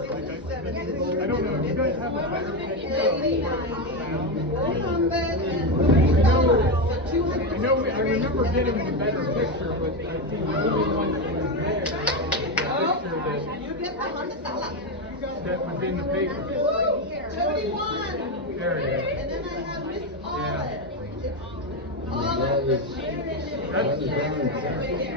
I don't know. You guys have a better picture of what you found? I remember getting a better picture, but I think the only one that was there was the picture that was in the paper. There it is. And then I have Miss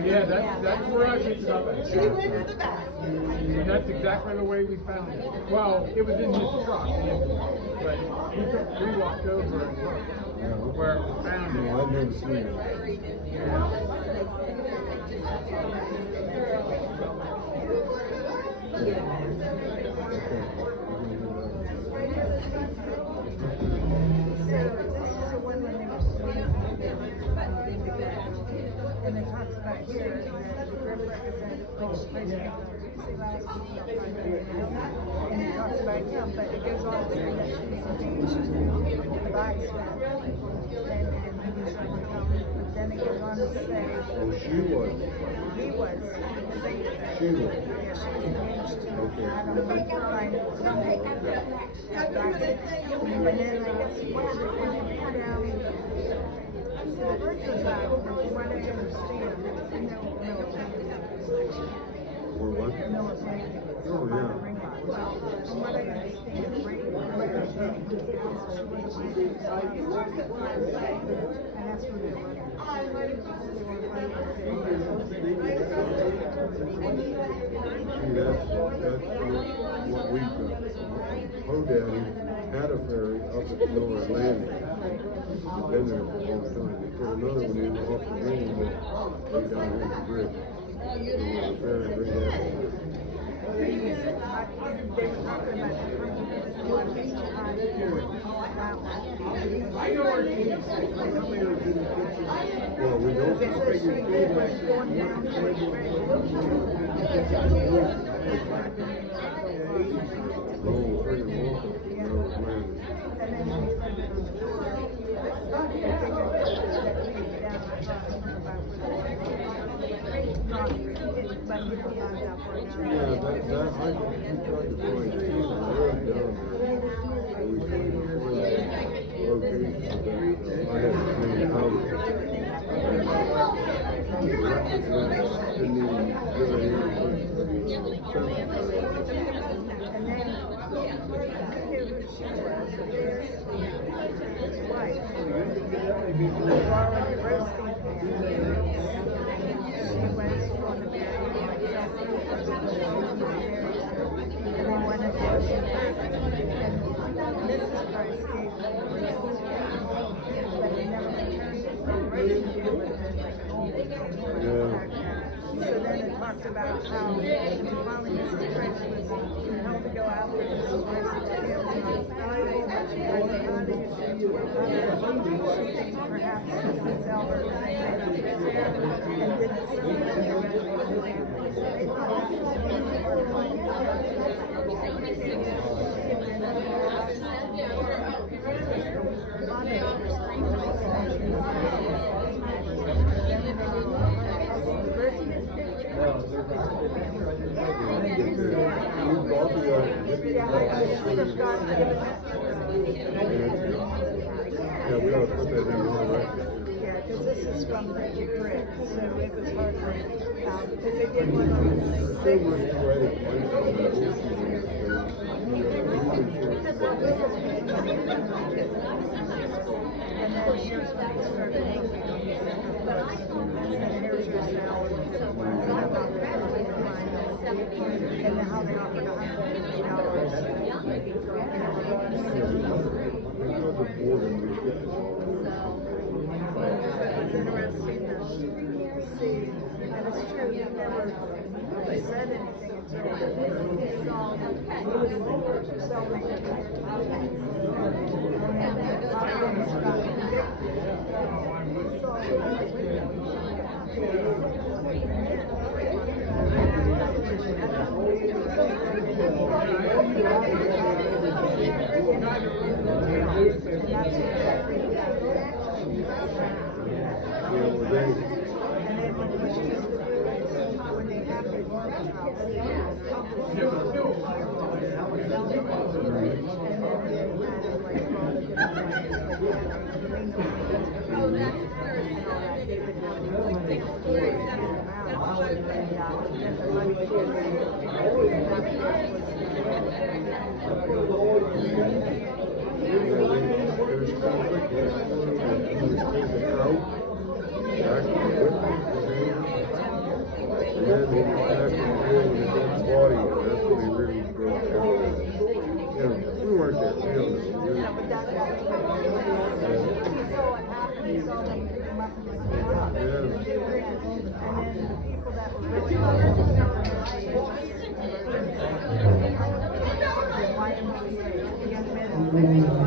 Yeah, that's where I picked it up at. She went to the back. And that's exactly the way we found it. Well, it was in his truck, but we walked over and looked where it was found. No, I've never seen it. And it talks about here, and it talks about him, but it goes on to say that she's engaged to advise him. And he was overcome, but then it goes on to say, Oh, she was. he was, She was. yeah, she was engaged to, Okay. I don't know, find but then I guess he was down. The birds are back, from what I understand, Or what? military. Oh, yeah. Well, from what I understand, right, from what I understand, he was down, so she wasn't finding him. And that's where they were. See, that's what we've got. Her daddy had a ferry up at Lower Landing. He'd been there for a long time. They put another one in off the main road, right down here at the bridge. There was a ferry right after that. they were talking about the one was too high for that one. Well, we don't. They said she was going down towards the bridge. No, friggin' walk. No, man. And then they said that they figured that leads down about where the not, but you know, not that far down. Yeah, we tried to find Steve and Herb down there. And we couldn't find that location. I had to clean the house. Didn't even get anything. And then I knew who she was. His wife. Borrowed a roasting pan. She was on the married myself. And then one of them, Mrs. Price gave them, but they never returned it. The roasting pan was like an old back then. So then it talked about how finally Mrs. Price was held to go after Mrs. Price was feeling on Friday, but she tried to how do you say to her mother, she thinks perhaps she would tell her that they made up there and didn't see her in the rest of the family. So they thought that was really horrifying. Yeah, we ought to put that in on the record. Yeah, because this is from the grid, so it was hard to, because they did one on the Still 6th. really great place on that ocean. And then here's when they started looking on the center place. And then here's your salad. And then how they offered $150. It's interesting to see, and it's true, he never really said anything until he saw cellmates. And then finally he got convicted. When they have their workshops, they have And then he was back in the field with his own body, and that's when he really broke down. You know, we weren't there, we don't know. Yeah, but that's what he saw what happened. He saw them pick him up and put him up. And then the people that were really YMCA,